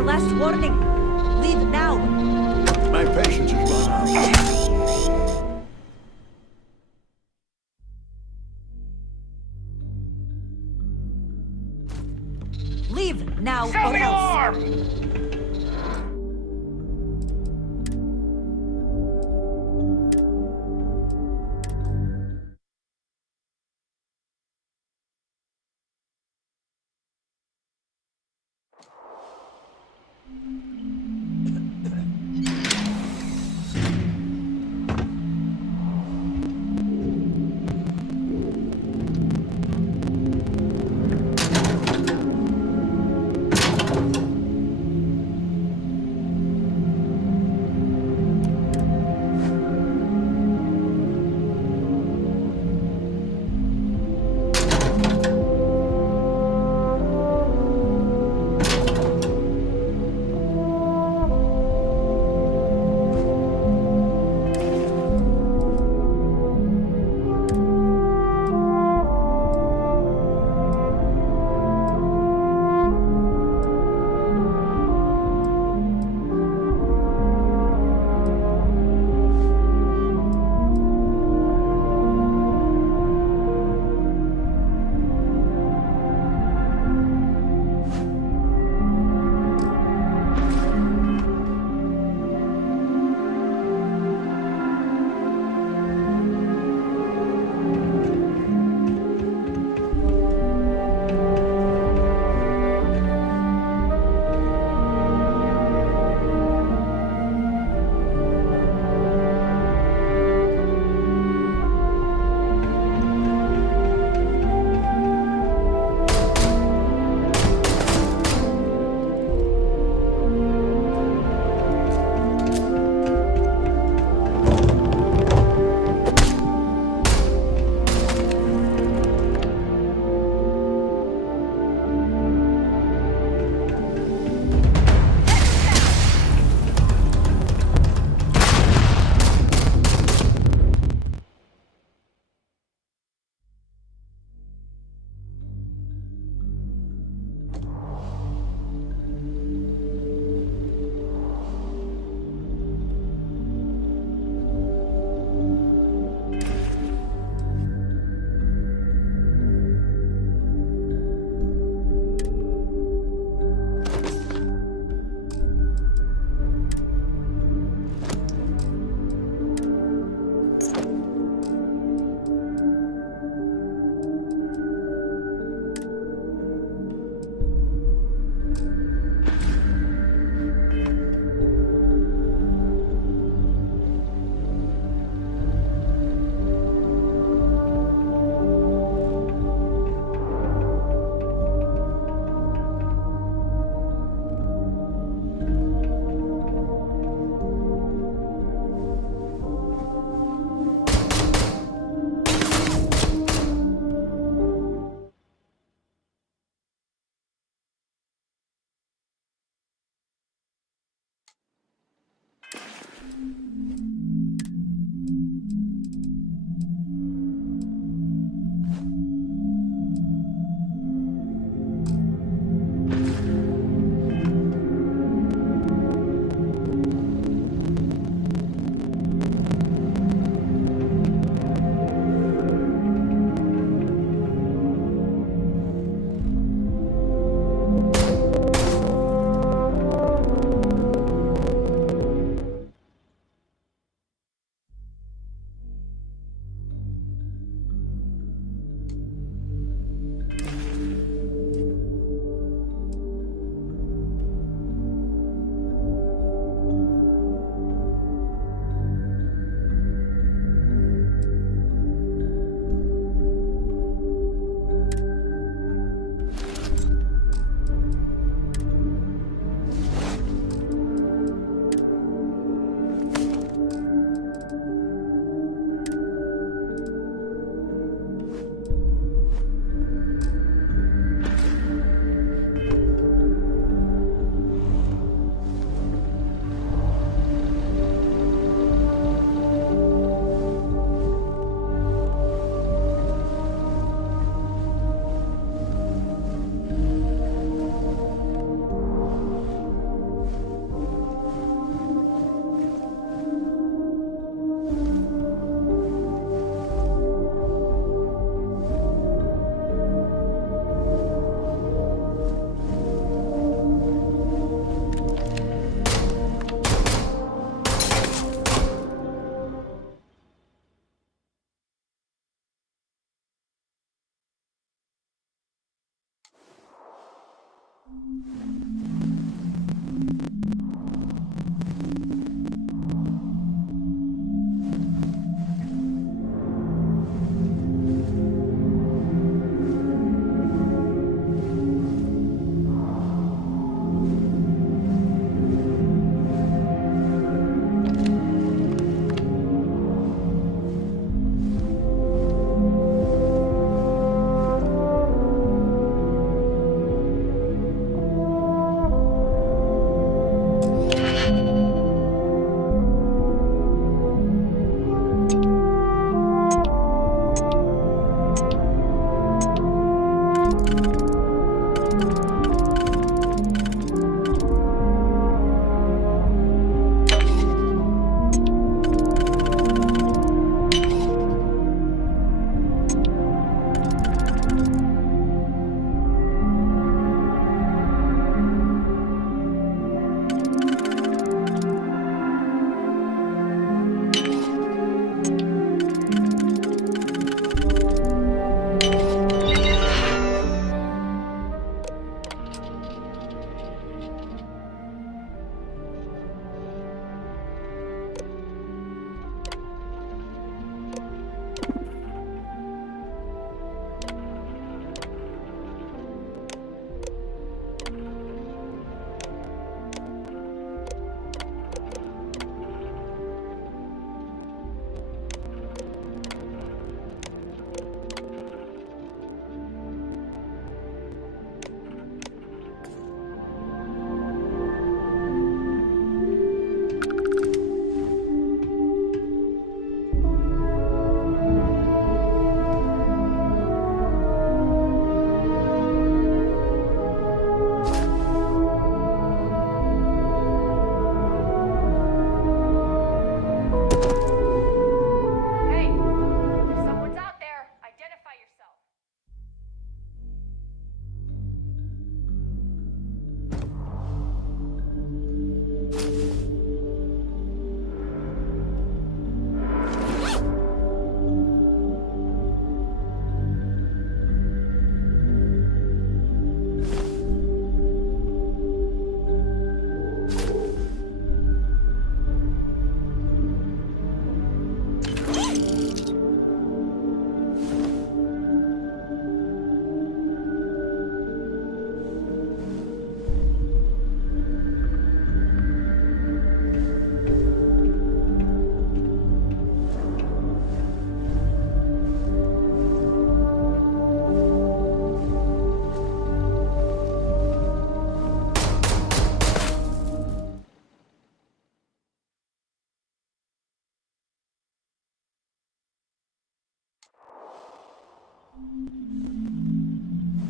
our last warning. Leave now. My patience is run out. Leave now Show or me else. arm!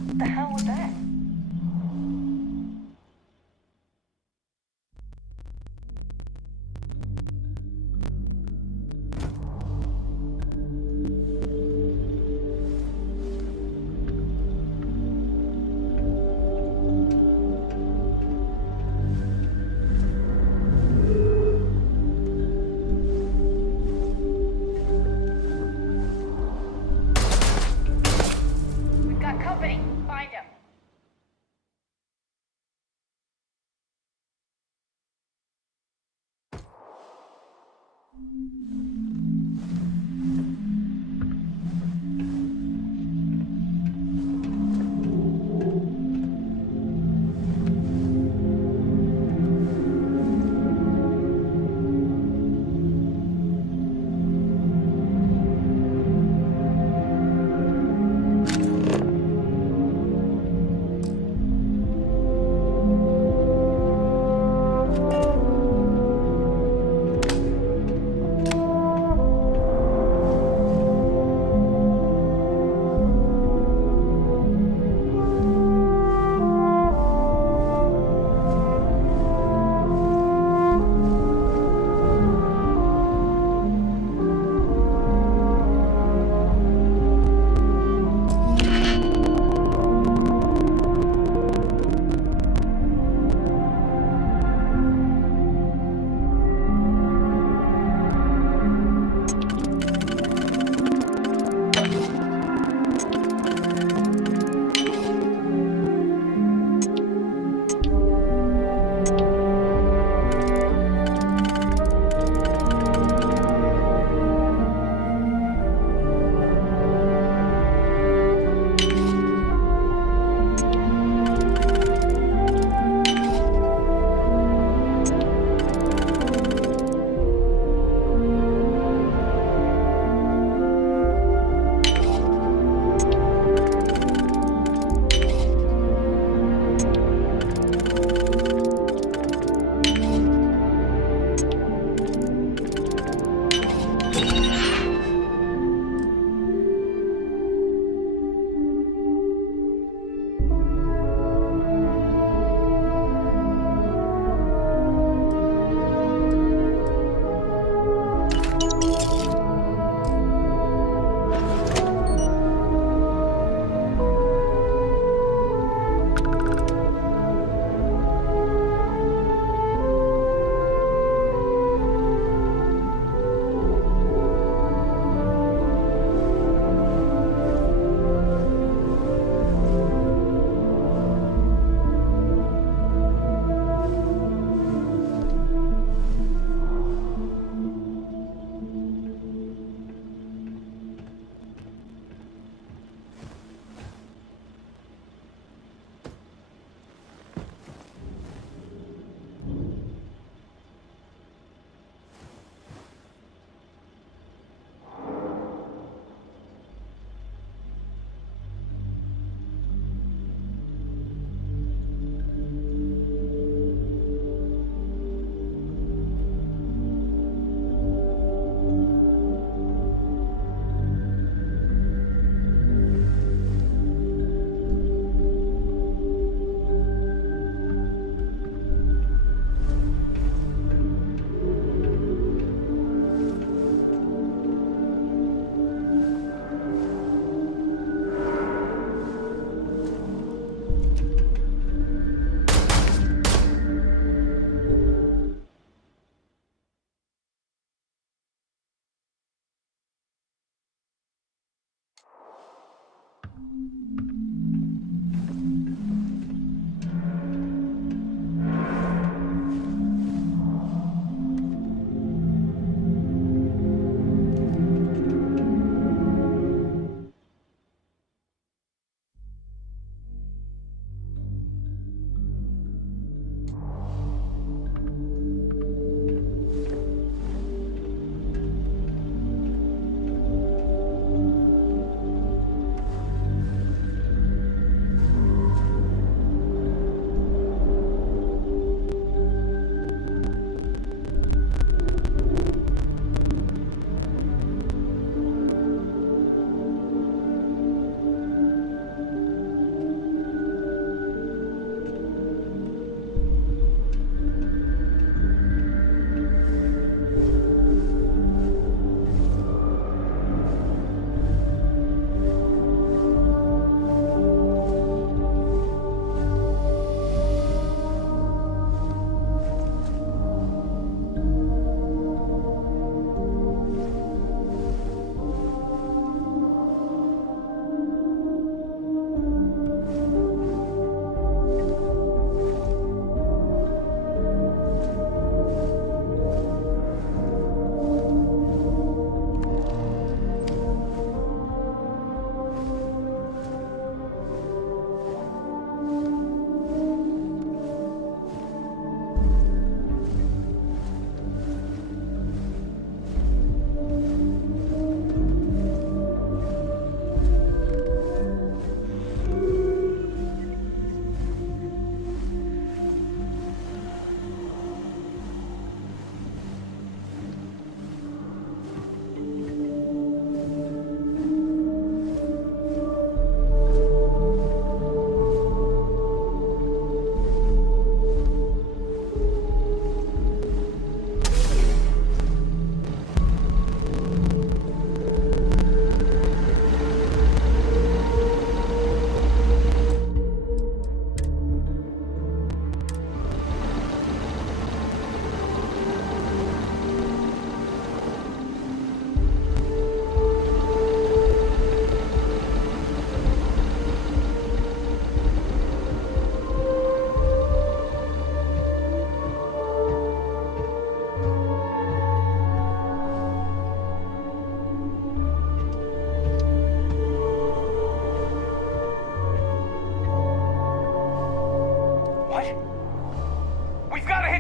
What the hell was that? We've got company. Find him.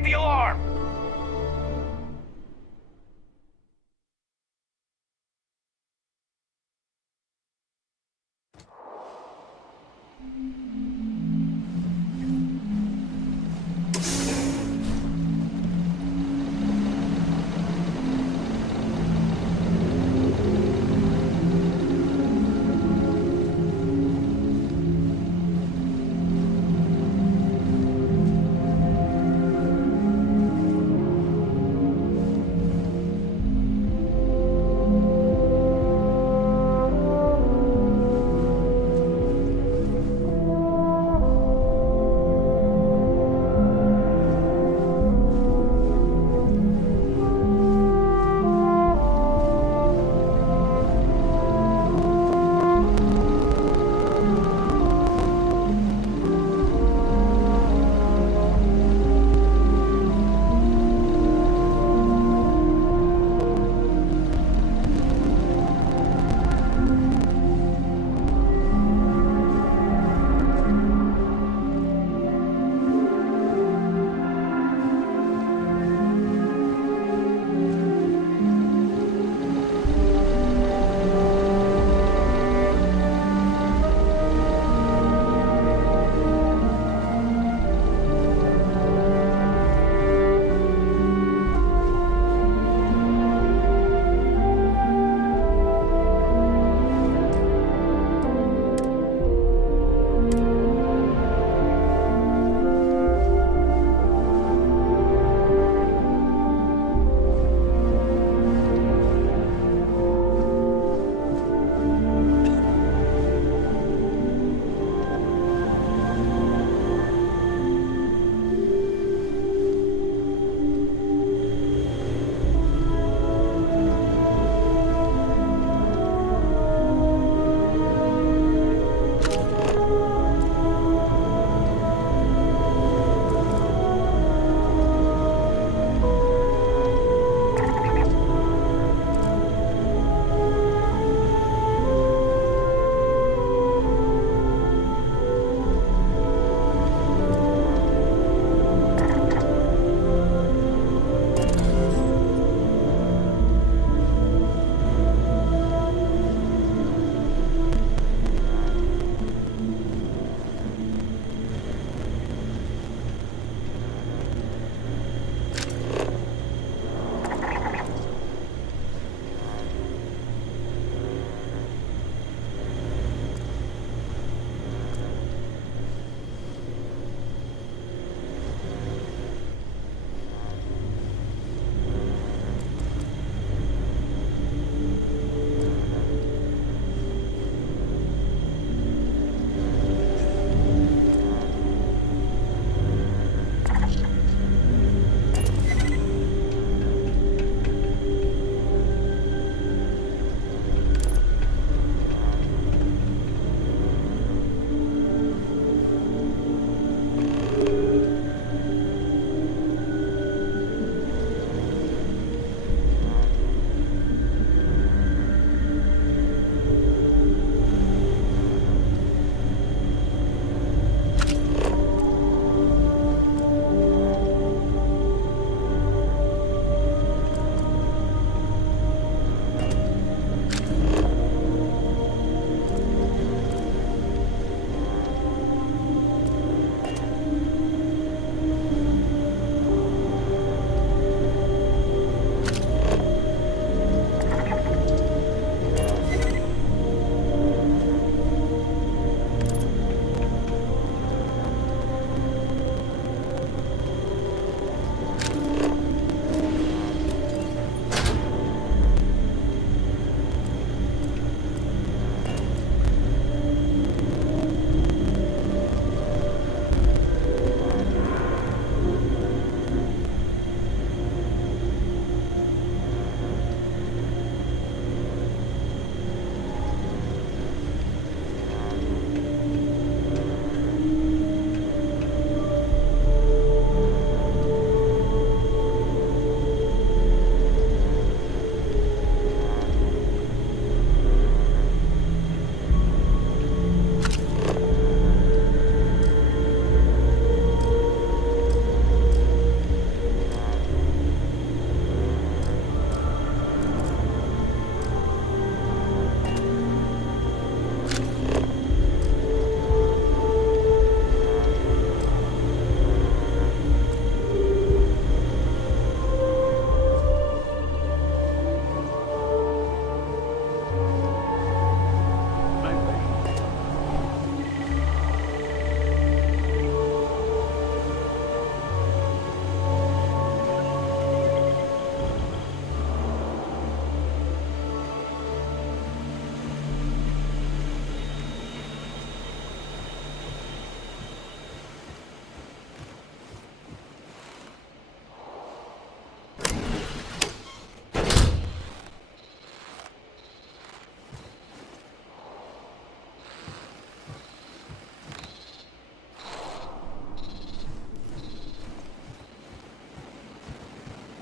Activate the alarm!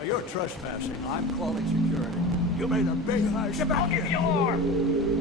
you're trespassing. I'm calling security. You made a big hush. I'll give you more!